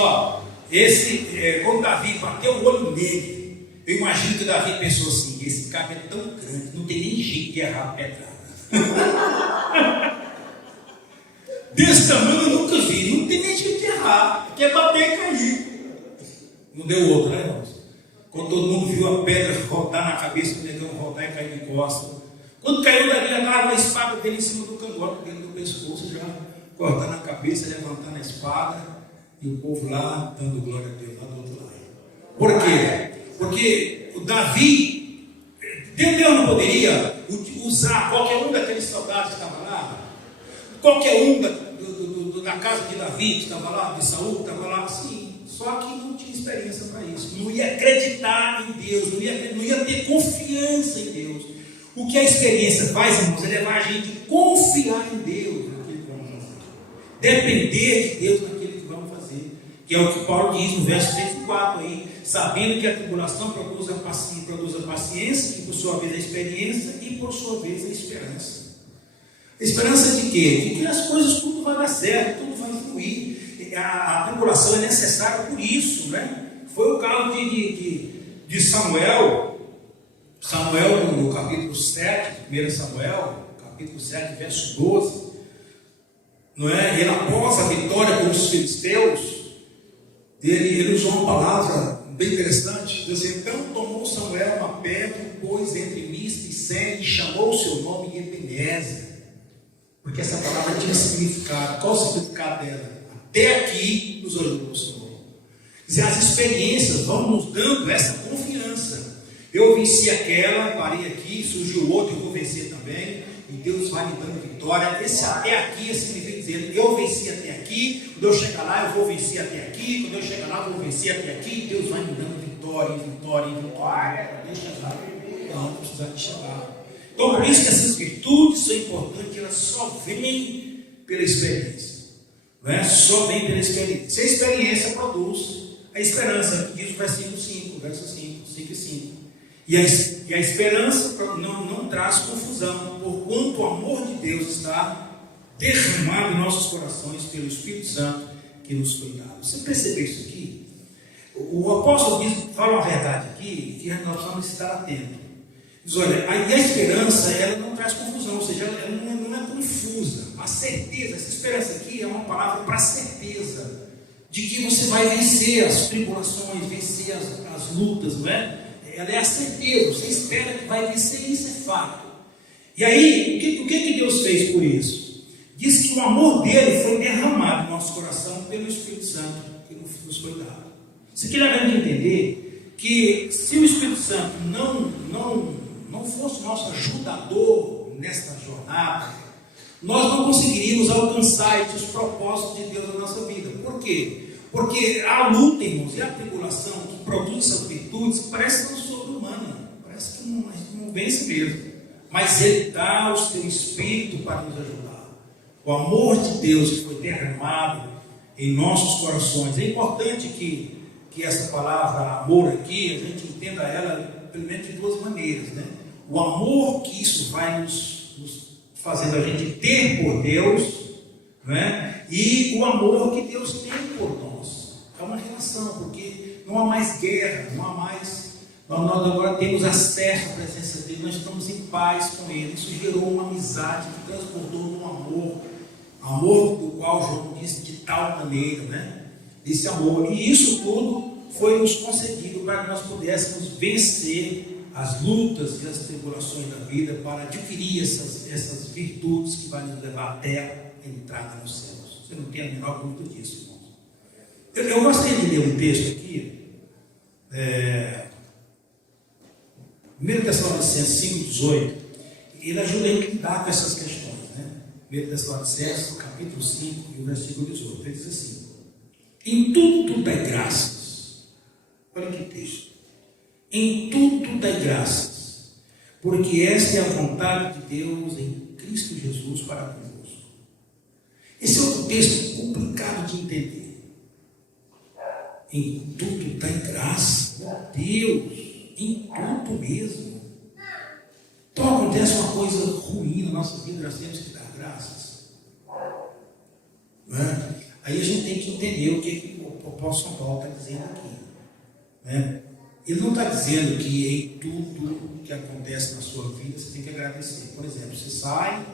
quando Davi bateu o olho nele, eu imagino que Davi pensou assim, esse cara é tão grande, não tem nem jeito de errar a pedrada. Desse tamanho eu nunca vi, não tem nem jeito de errar, quer bater e cair. Não deu outro, né, irmãos? Quando todo mundo viu a pedra rodar na cabeça do negão, rodar e cair de costa. Quando caiu dali, agarrava a espada dele em cima do cangote, dentro do pescoço, já cortando a cabeça, levantando a espada, e o povo lá dando glória a Deus, lá do outro lado. Por quê? Porque o Davi, Deus não poderia usar qualquer um daqueles soldados que estavam lá, qualquer um da casa de Davi que estava lá, de Saul que estava lá, sim. Só que não tinha experiência para isso, não ia acreditar em Deus, não ia ter confiança em Deus. O que a experiência faz, irmãos, é levar a gente a confiar em Deus naquilo que vamos fazer, depender de Deus naquilo que vamos fazer, que é o que Paulo diz no verso 3 e 4 aí, sabendo que a tribulação produz a paciência, e por sua vez a experiência, e por sua vez a esperança. Esperança de quê? De que as coisas tudo vai dar certo, tudo vai fluir. A tribulação é necessária por isso, né? Foi o caso de Samuel. Samuel, no capítulo 7, 1 Samuel, capítulo 7, verso 12, não é? Ele, após a vitória contra os filisteus, ele usou uma palavra bem interessante, diz assim, então tomou Samuel uma pedra, pôs entre Mispa e Sem, e chamou o seu nome Ebenezer, porque essa palavra tinha significado. Qual o significado dela? Até aqui nos ajudou o Senhor. Dizer, as experiências vão nos dando essa confiança. Eu venci aquela, parei aqui, surgiu outra, eu vou vencer também, e Deus vai me dando vitória. Esse até aqui significa dizer, eu venci até aqui, quando eu chegar lá eu vou vencer até aqui, quando eu chegar lá eu vou vencer até aqui, e Deus vai me dando vitória, deixa lá, não precisa de chegar. Então por isso que essas virtudes são importantes, elas só vêm pela experiência. Não é? Só vem pela experiência. Se a experiência produz a esperança, que diz o versículo 5, verso 5 e 5. E a esperança não traz confusão, porquanto o amor de Deus está derramado em nossos corações pelo Espírito Santo que nos foi dado. Você percebeu isso aqui? O apóstolo fala uma verdade aqui, que nós vamos estar atentos. Diz, olha, a esperança, ela não traz confusão, ou seja, ela não é confusa. A certeza, essa esperança aqui é uma palavra para certeza de que você vai vencer as tribulações, vencer as lutas, não é? Ela é a certeza, você espera que vai vencer, isso é fato. E aí, o que Deus fez por isso? Diz que o amor dele foi derramado no nosso coração pelo Espírito Santo que nos foi dado. Isso aqui leva a entender que se o Espírito Santo não fosse nosso ajudador nesta jornada, nós não conseguiríamos alcançar os propósitos de Deus na nossa vida. Por quê? Porque a luta, irmãos, e a tribulação que produz essas virtudes, parece que não sobre-humana, parece que não vence mesmo. Mas Ele dá o seu Espírito para nos ajudar. O amor de Deus que foi derramado em nossos corações. É importante que essa palavra amor aqui, a gente entenda ela pelo menos de duas maneiras, né? O amor que isso vai nos fazendo a gente ter por Deus, né? E o amor que Deus tem por nós. É uma relação, porque não há mais guerra, não há mais. Nós agora temos acesso à presença dele, nós estamos em paz com ele. Isso gerou uma amizade que transbordou num amor do qual João disse de tal maneira, né? Desse amor. E isso tudo foi nos concedido para que nós pudéssemos vencer as lutas e as tribulações da vida, para adquirir essas virtudes que vai nos levar até a entrada nos céus. Você não tem a menor dúvida disso, irmãos. Eu gostaria de ler um texto aqui, 1 Tessalonicenses 5,18, ele ajuda a lidar com essas questões, né? 1 Tessalonicenses, capítulo 5, e o versículo 18, ele diz assim: em tudo dai graças. Olha que texto. Em tudo dai graças, porque esta é a vontade de Deus em Cristo Jesus para convosco. Esse é outro texto complicado de entender. Em tudo dai graças, meu Deus, em tudo mesmo. Então acontece uma coisa ruim na nossa vida, nós temos que dar graças. Não é? Aí a gente tem que entender o que o apóstolo São Paulo está dizendo aqui. Né? Ele não está dizendo que em tudo que acontece na sua vida você tem que agradecer. Por exemplo, você sai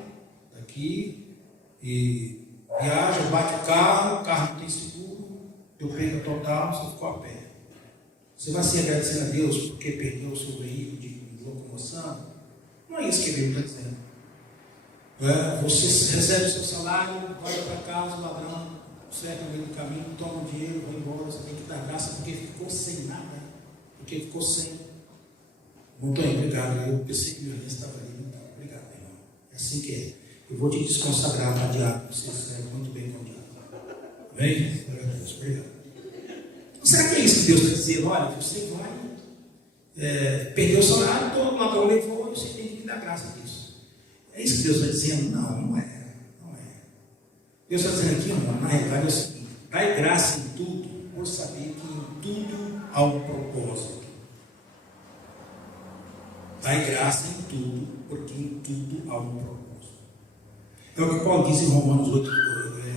daqui e viaja, bate o carro não tem seguro, deu perda total, você ficou a pé. Você vai se agradecer a Deus porque perdeu o seu veículo de locomoção? Não é isso que a Bíblia está dizendo. Você recebe o seu salário, vai para casa, o ladrão cerca no meio do caminho, toma o dinheiro, vai embora, você tem que dar graça porque ficou sem nada. Porque ficou sem. Muito bem, obrigado. Eu pensei que o violência estava ali. Então, obrigado, meu irmão. É assim que é. Eu vou te desconsagrar para diabo. Você serve muito bem com o diabo. Bem? Obrigado. Então, será que é isso que Deus está dizendo? Olha, você vai perder o salário, todo ladrão levou, você tem que me dar graça disso. É isso que Deus está dizendo? Não é. Não é. Deus está dizendo aqui, irmão, na realidade é o seguinte: dai graça em tudo, por saber que em tudo há um propósito. Dai graça em tudo, porque em tudo há um propósito. É o que Paulo diz em Romanos 8,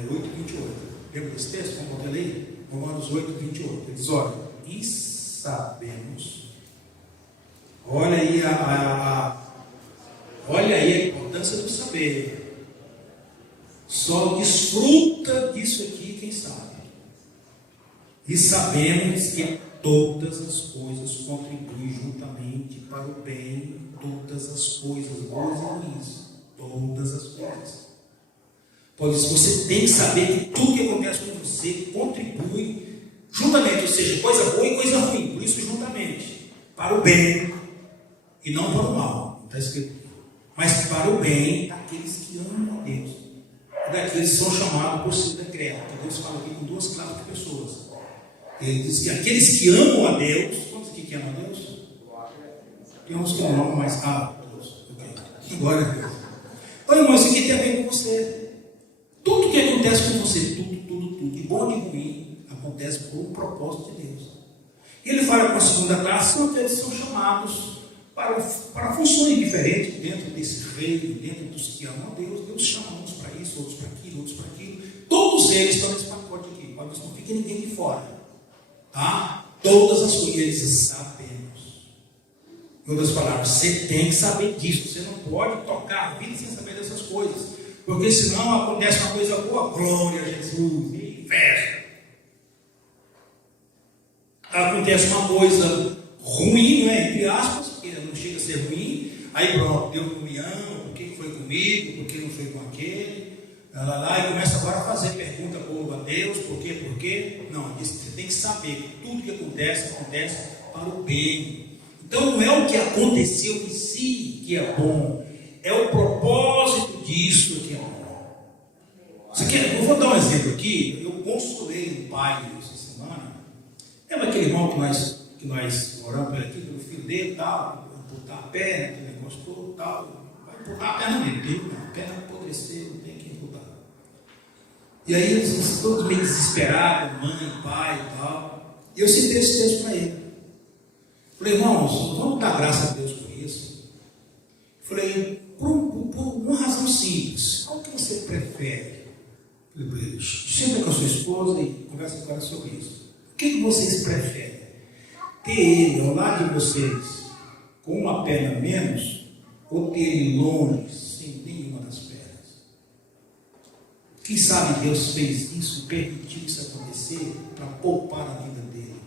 28. Lembra desse texto? Vamos botar ali? Romanos 8, 28. Ele diz: olha, e sabemos. Olha aí olha aí a importância do saber. Só desfruta disso aqui quem sabe. E sabemos que todas as coisas contribuem juntamente para o bem, todas as coisas boas e ruins, todas as coisas. Por isso você tem que saber que tudo que acontece com você contribui juntamente, ou seja, coisa boa e coisa ruim, por isso juntamente, para o bem e não para o mal, está escrito, mas para o bem daqueles que amam a Deus, daqueles que são chamados por seu decreto. Deus fala aqui com duas classes de pessoas. Ele diz que aqueles que amam a Deus, quantos aqui que amam a Deus? Tem uns que não amam mais. Deus. Okay. Glória a Deus. Então, irmão, isso aqui tem a ver com você. Tudo que acontece com você, tudo, de bom e de ruim, acontece por um propósito de Deus. E ele fala com a segunda classe, que eles são chamados para funções diferentes dentro desse reino, dentro dos que amam a Deus. Deus chama uns para isso, outros para aquilo, outros para aquilo. Todos eles estão nesse pacote aqui. Para não fica ninguém de fora. Tá? Todas as coisas, eles sabemos. Em outras palavras, você tem que saber disso. Você não pode tocar a vida sem saber dessas coisas. Porque senão acontece uma coisa boa, glória a Jesus, e festa. Acontece uma coisa ruim, né? Entre aspas, porque não chega a ser ruim. Aí pronto, Deus não me ama, por que foi comigo, por que não foi com aquele? E começa agora a fazer pergunta a Deus, por quê? Não, você tem que saber que tudo que acontece para o bem. Então não é o que aconteceu em si que é bom, é o propósito disso que é bom. Eu vou dar um exemplo aqui. Eu consolei um pai essa semana. Lembra aquele irmão que nós oramos aqui, pelo filho dele, tal, amputar a perna, aquele negócio todo, tal. Vai amputar a perna dele, a perna apodreceu, não tem que amputar. E aí eles todos meio desesperados, mãe, pai e tal. E eu citei esse texto para ele. Falei, irmãos, vamos dar graça a Deus por isso. Falei, por uma razão simples. Qual que você prefere? Falei para ele, senta com a sua esposa e conversa com ela sobre isso. O que vocês preferem? Ter ele ao lado de vocês com uma perna menos ou ter ele longe, sem nenhuma das pernas? Quem sabe Deus fez isso, permitiu isso acontecer para poupar a vida dele.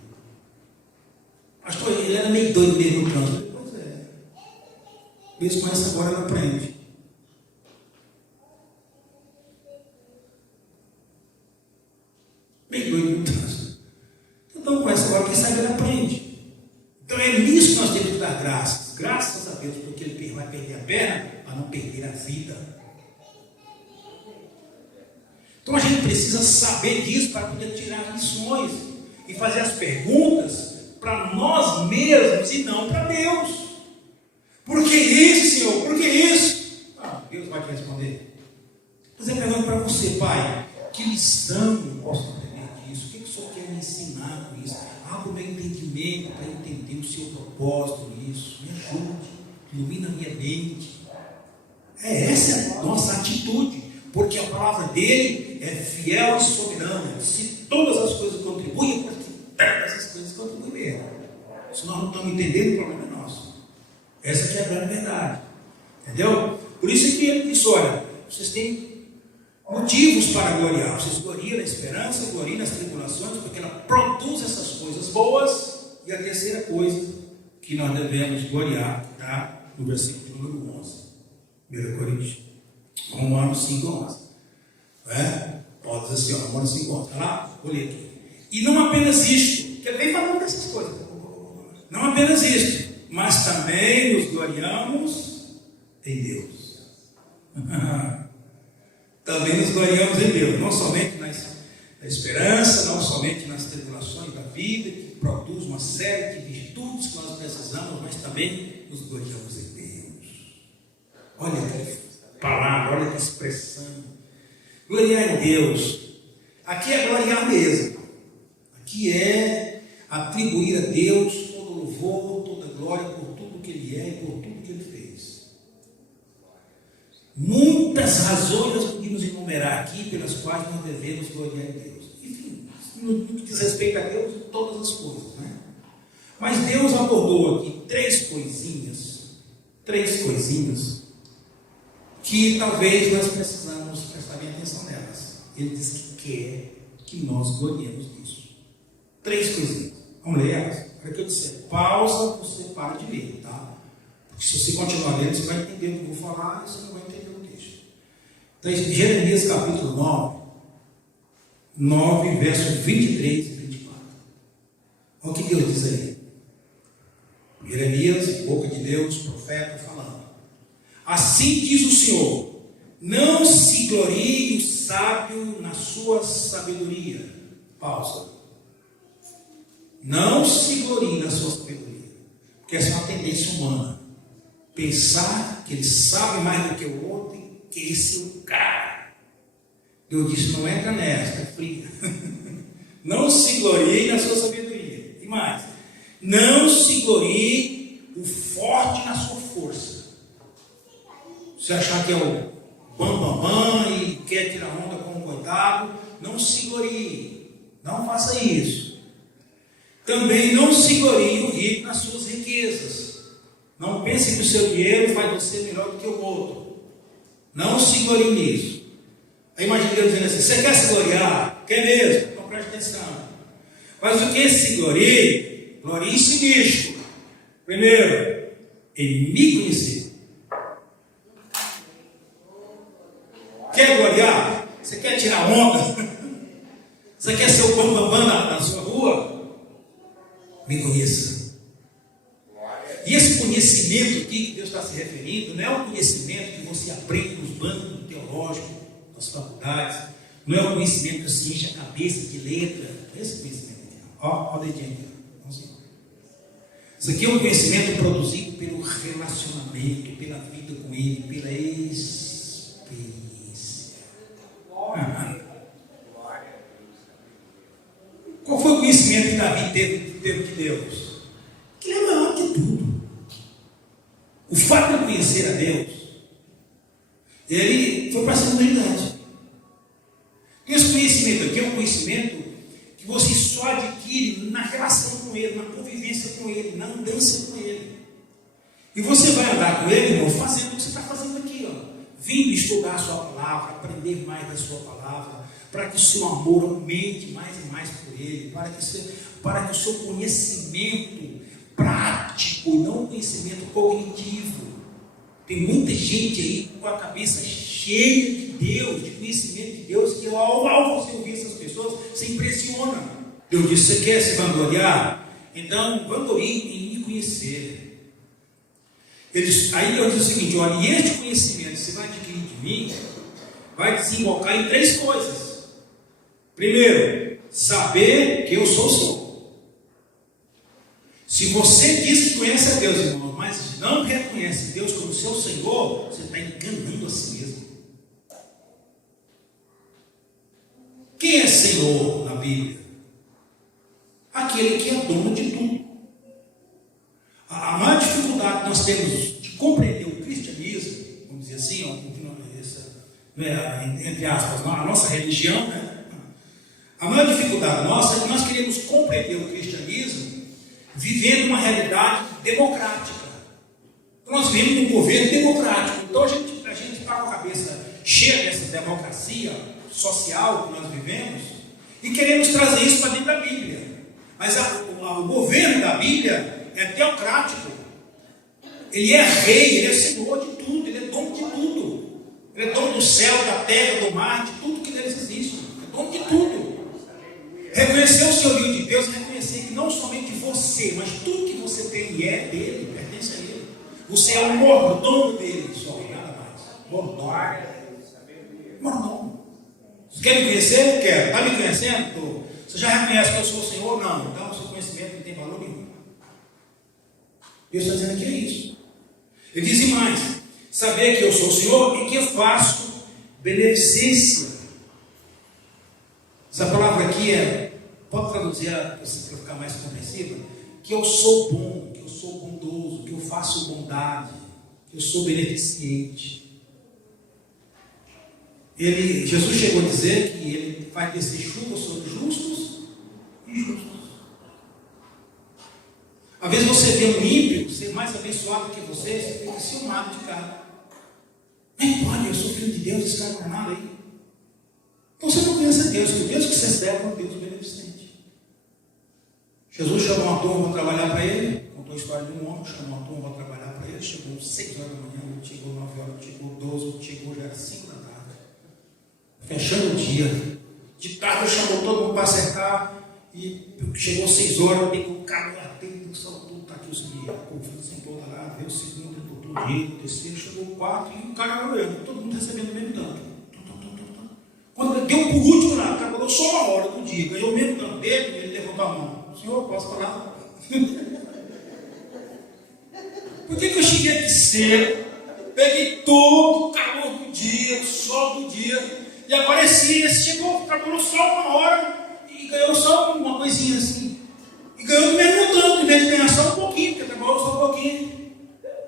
Pastor, ele era meio doido mesmo no trânsito. Pois é. Mesmo com essa agora ela aprende. Meio doido no trânsito. Então com essa agora, quem sabe ele aprende. Então é nisso que nós temos que dar graças. Graças a Deus, porque ele vai perder a perna para não perder a vida. Então a gente precisa saber disso para poder tirar lições e fazer as perguntas para nós mesmos e não para Deus. Por que isso, Senhor? Por que isso? Deus vai te responder. Mas eu pergunto para você, Pai, que lição eu posso aprender disso? O que o Senhor quer me ensinar com isso? Abra o meu entendimento para entender o seu propósito nisso. Me ajude. ilumina a minha mente. Essa é a nossa atitude, porque a palavra dele é fiel e soberana. Se todas as coisas contribuem, é porque essas coisas contribuem mesmo. Se nós não estamos entendendo, o problema é nosso. Essa aqui é a grande verdade. Entendeu? Por isso é que ele disse: olha, vocês têm motivos para gloriar. Vocês gloriam na esperança, gloriam nas tribulações, porque ela produz essas coisas boas. E a terceira coisa que nós devemos gloriar está no versículo número 11, 1 Coríntios, Romanos 5:11. Pode dizer assim, Romanos 5:11. Está lá? Vou ler aqui. E não apenas isto, que ele vem falando dessas coisas. Não apenas isto, mas também nos gloriamos em Deus. Também nos gloriamos em Deus, não somente na esperança, não somente nas tribulações da vida, que produz uma série de virtudes que nós precisamos, mas também nos gloriamos em Deus. Olha que palavra, olha que expressão. Gloriar em Deus. Aqui é gloriar mesmo. Aqui é atribuir a Deus todo louvor, toda glória por tudo que Ele é e por tudo que Ele fez. Muitas razões nós podemos enumerar aqui pelas quais nós devemos gloriar em Deus. Enfim, no que diz respeito a Deus, todas as coisas, né? Mas Deus abordou aqui três coisinhas que talvez nós precisamos prestar bem atenção nelas. Ele diz que quer que nós gloriemos nisso. Três coisinhas. Vamos ler elas? Para que eu disser pausa, você para de ler, tá? Porque se você continuar lendo, você vai entender o que eu vou falar e você não vai entender o texto. Então, Jeremias capítulo 9, versos 23 e 24. Olha o que Deus diz aí. Jeremias, boca de Deus, profeta, falando: assim diz o Senhor, não se glorie o sábio na sua sabedoria. Pausa. Não se glorie na sua sabedoria, porque essa é uma tendência humana. Pensar que ele sabe mais do que o outro e que esse é o cara. Deus disse: não entra nessa, é fria. Não se glorie na sua sabedoria. E mais, não se glorie o forte na sua força. Se achar que é o bam e quer tirar onda com o coitado, não se glorie. Não faça isso. Também não se glorie o rico nas suas riquezas. Não pense que o seu dinheiro faz você melhor do que o outro. Não se glorie nisso. Aí imagina Deus dizendo assim: você quer se gloriar? Quer mesmo? Então preste atenção. Mas o que se glorie? Glorie-se nisto. Primeiro, em me conhecer. Quer gloriar? Você quer tirar onda? Você quer ser o bambambam na sua rua? Me conheça. E esse conhecimento aqui que Deus está se referindo, não é o conhecimento que você aprende nos bancos teológicos, nas faculdades, não é o conhecimento que você enche a cabeça de letra, é esse conhecimento aqui. Ó o dedinho aqui. Isso aqui é um conhecimento produzido pelo relacionamento, pela vida com Ele, pela experiência. Qual foi o conhecimento que Davi teve de Deus? Que ele é maior que tudo. O fato de conhecer a Deus, ele foi para a segunda idade. Esse conhecimento aqui é um conhecimento que você só adquire na relação com Ele, na convivência com Ele, na andança com Ele. E você vai andar com Ele, irmão, fazendo o que você está fazendo aqui, ó. Vindo estudar a sua palavra, aprender mais da sua palavra, para que o seu amor aumente mais e mais por Ele, para que o seu conhecimento prático, não conhecimento cognitivo. Tem muita gente aí com a cabeça cheia de Deus, de conhecimento de Deus, que ao você ouvir essas pessoas, se impressiona. Deus disse: você quer se vangloriar? Então, vanglorie em me conhecer. Aí Deus diz o seguinte: olha, e este conhecimento que você vai adquirir de mim, vai desembocar em três coisas. Primeiro, saber que eu sou o Senhor. Se você diz que conhece a Deus, irmão, mas não reconhece Deus como seu Senhor, você está enganando a si mesmo. Quem é Senhor na Bíblia? Aquele que é dono de tudo. A maior dificuldade que nós temos de compreender entre aspas, a nossa religião, né? A maior dificuldade nossa é que nós queremos compreender o cristianismo vivendo uma realidade democrática. Nós vivemos um governo democrático. Então a gente está com a cabeça cheia dessa democracia social que nós vivemos e queremos trazer isso para dentro da Bíblia. Mas o governo da Bíblia é teocrático. Ele é rei, ele é senhor de tudo, ele é dono de tudo. Ele é dono do céu, da terra, do mar, de tudo que neles existe. É dono de tudo. Reconhecer o senhorio de Deus é reconhecer que não somente você, mas tudo que você tem e é dele, pertence a ele. Você é um mordomo dele, só, nada mais. Mordomo. Mordomo. Você quer me conhecer? Quero. Está me conhecendo? Você já reconhece que eu sou o Senhor? Não. Então o seu conhecimento não tem valor nenhum. Deus está dizendo que é isso. Ele diz mais: saber que eu sou o Senhor e que eu faço beneficência. Essa palavra aqui pode traduzir para ficar mais compreensível, que eu sou bom, que eu sou bondoso, que eu faço bondade, que eu sou beneficente. Jesus chegou a dizer que ele vai descer chuva sobre justos e injustos. Às vezes você vê um ímpio ser mais abençoado que você fica ciumado de cara. Nem pode, eu sou filho de Deus, esse cara não é nada aí. Então você não conhece a Deus, que o Deus que você serve é um Deus beneficente. Jesus chamou uma turma para trabalhar para ele, contou a história de um homem, chamou uma turma para trabalhar para ele, chegou 6 horas da manhã, chegou 9 horas, chegou 12, chegou já era 5 da tarde. Fechando o dia. De tarde chamou todo mundo para acertar, e chegou 6 horas, pegou o carro lá dentro, está aqui os guias, sentou lá, veio o segundo, o dia, o terceiro, chegou o quarto, e o cara olhando, todo mundo recebendo o mesmo tanto. Quando deu por último lá, trabalhou só uma hora do dia, ganhou o mesmo tanto dele, ele levantou a mão. Senhor, posso falar? Por que eu cheguei aqui cedo, peguei todo o calor do dia, o sol do dia, e agora esse chegou, trabalhou só uma hora e ganhou só uma coisinha assim. E ganhou o mesmo tanto, em vez de ganhar só um pouquinho, porque trabalhou só um pouquinho.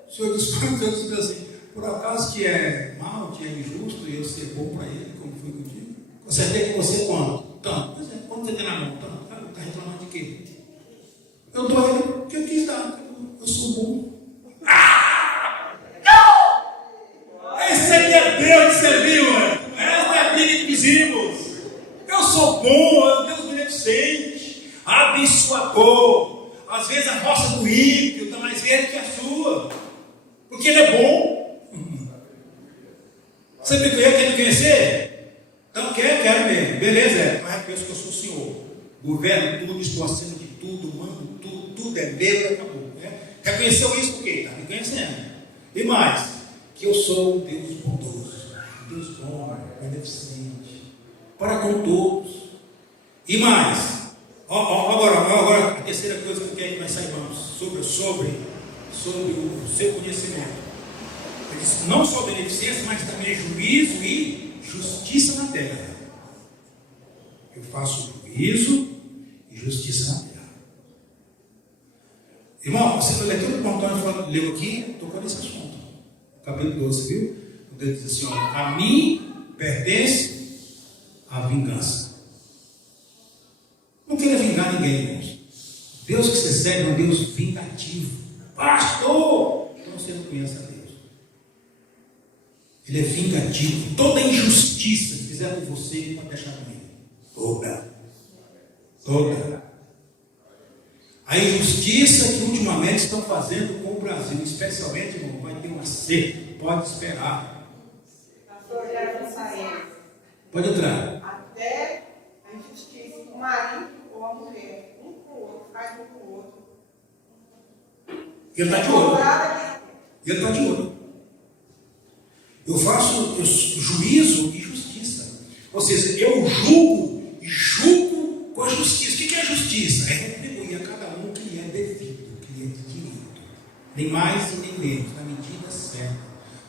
O Senhor disse assim: por acaso que é mal, que é injusto, e eu ser bom para ele, como foi contigo? Acertei com você quanto? Tanto. Pois é, quanto você tem na mão? Tanto. Está reclamando de quê? Eu dou ele o que eu quis dar. Eu sou bom. Esse é Deus que você viu, mano. Essa é a vida que fizemos. Eu sou bom, eu Deus beneficente, abençoador. Às vezes a roça do ímpio está mais verde que a sua, porque ele é bom. Você quer me conhecer? Então quero mesmo. Beleza, mas reconheço que eu sou o Senhor. Governo tudo, estou acima de tudo, mando tudo, tudo é meu e acabou. Né? Reconheceu isso porque está me conhecendo. E mais, que eu sou um Deus bondoso, um Deus bom, beneficente, para com todos. E mais, agora a terceira coisa que eu quero que nós saibamos sobre o seu conhecimento. Ele diz, não só beneficência, mas também juízo e justiça na terra. Eu faço juízo e justiça na terra. Irmão, você vai ler tudo que o Antônio leu aqui, tocou nesse assunto. Capítulo 12, viu? Ele diz assim: olha, a mim pertence a vingança. Não queira vingar ninguém, irmãos. Deus que você segue é um Deus vingativo. Pastor! Então você não conhece a Deus. Ele é vingativo. Toda injustiça que fizer com você, pode deixar com ele. Toda. A injustiça que ultimamente estão fazendo com o Brasil, especialmente, irmão, vai ter um acerto. Pode esperar. Pastor, já não sair. Pode entrar. Até a injustiça do marido ou a mulher, um com o outro, faz um com o outro. Ele está de olho. Ele está de olho. Eu faço juízo e justiça. Ou seja, eu julgo e julgo com a justiça. O que é justiça? É retribuir a cada um que é devido, que é de direito. Nem mais e nem menos, na medida certa.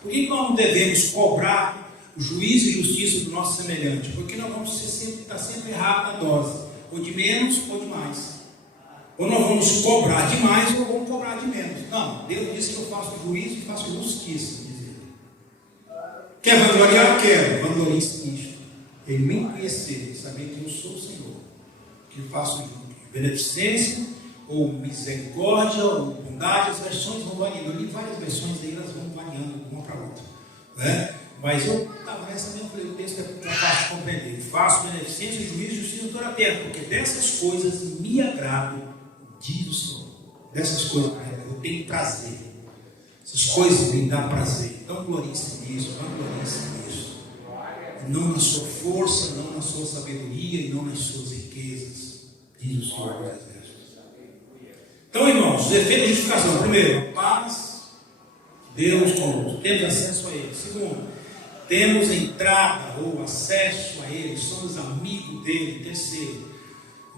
Por que nós não devemos cobrar o juízo e justiça do nosso semelhante? Porque nós vamos estar sempre errados na dose. Ou de menos ou de mais. Ou nós vamos cobrar de mais ou vamos cobrar de menos. Não, Deus disse que eu faço juízo e faço justiça, diz ele. Quer vangloriar? Quero. Vanglorie-se nisto. Em mim conhecer, saber que eu sou o Senhor. Que faço de beneficência, ou misericórdia, ou bondade. As versões vão variando. Eu li várias versões aí, elas vão variando de uma para outra. Né? Mas eu estava nessa mesma, falei, o texto é fácil de compreender. Faço beneficência, juízo e justiça toda a terra, porque dessas coisas me agrado, diz o Senhor. Dessas coisas eu tenho prazer. Essas coisas me dão prazer. Então glorie-se nisso, não glorie-se nisso. Não na sua força, não na sua sabedoria e não nas suas riquezas, diz o Senhor dos Exércitos. Então, irmãos, os efeitos de justificação. Primeiro, paz, Deus conosco. Temos acesso a Ele. Segundo, temos entrada ou acesso a Ele. Somos amigos dEle. Terceiro,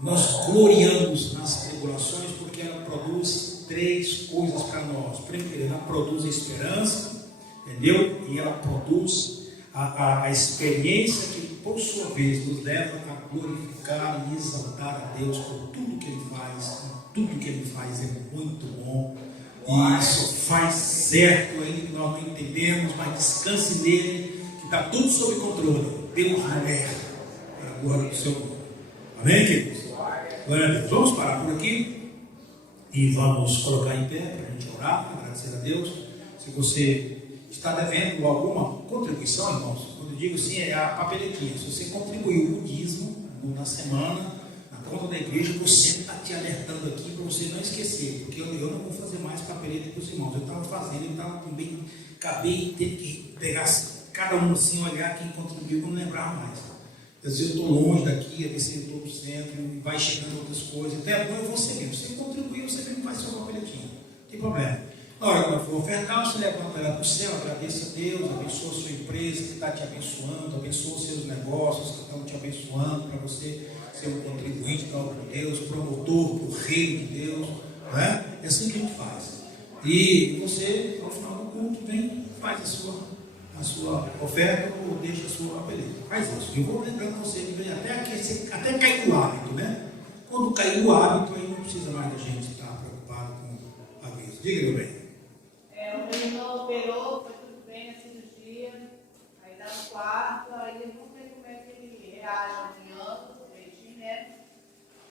nós gloriamos nas tribulações porque ela produz três coisas para nós. Primeiro, ela produz a esperança, entendeu? E ela produz a experiência que, por sua vez, nos leva a glorificar e exaltar a Deus por tudo que Ele faz. E tudo que Ele faz é muito bom. E isso faz certo, ainda que nós não entendemos, mas descanse nele, que está tudo sob controle. Deus não erra, para a glória do seu nome. Amém, queridos? Glória a Deus. Vamos parar por aqui e vamos colocar em pé para a gente orar, agradecer a Deus. Se você está devendo alguma contribuição, irmãos, quando eu digo assim, é a papeletinha. Se você contribuiu o dízimo na semana, na conta da igreja, você está te alertando aqui para você não esquecer, porque eu não vou fazer mais papeleta para os irmãos. Eu estava fazendo, eu estava também, acabei tendo que pegar cada um assim, olhar quem contribuiu, não lembrar mais. Às vezes eu estou longe daqui, às vezes eu estou no centro, e vai chegando outras coisas. Então é bom eu vou seguir. Você contribuiu, você mesmo faz seu papeletinho. Não tem problema. Na hora que eu for ofertar, você levanta ela para o céu, agradeça a Deus, abençoa a sua empresa que está te abençoando, abençoa os seus negócios que estão te abençoando, para você ser um contribuinte da obra de Deus, promotor do reino de Deus. Não é? É assim que a gente faz. E você, ao final do culto, vem e faz a sua oferta ou deixa a sua papeleta. Faz isso. Eu vou lembrando você de ver até cair no hábito, né? Quando cair no hábito, aí não precisa mais da gente estar preocupado com a vida. Diga, meu bem. O meu irmão operou, foi tudo bem na cirurgia, aí está no quarto, aí eu não sei como é que ele reage.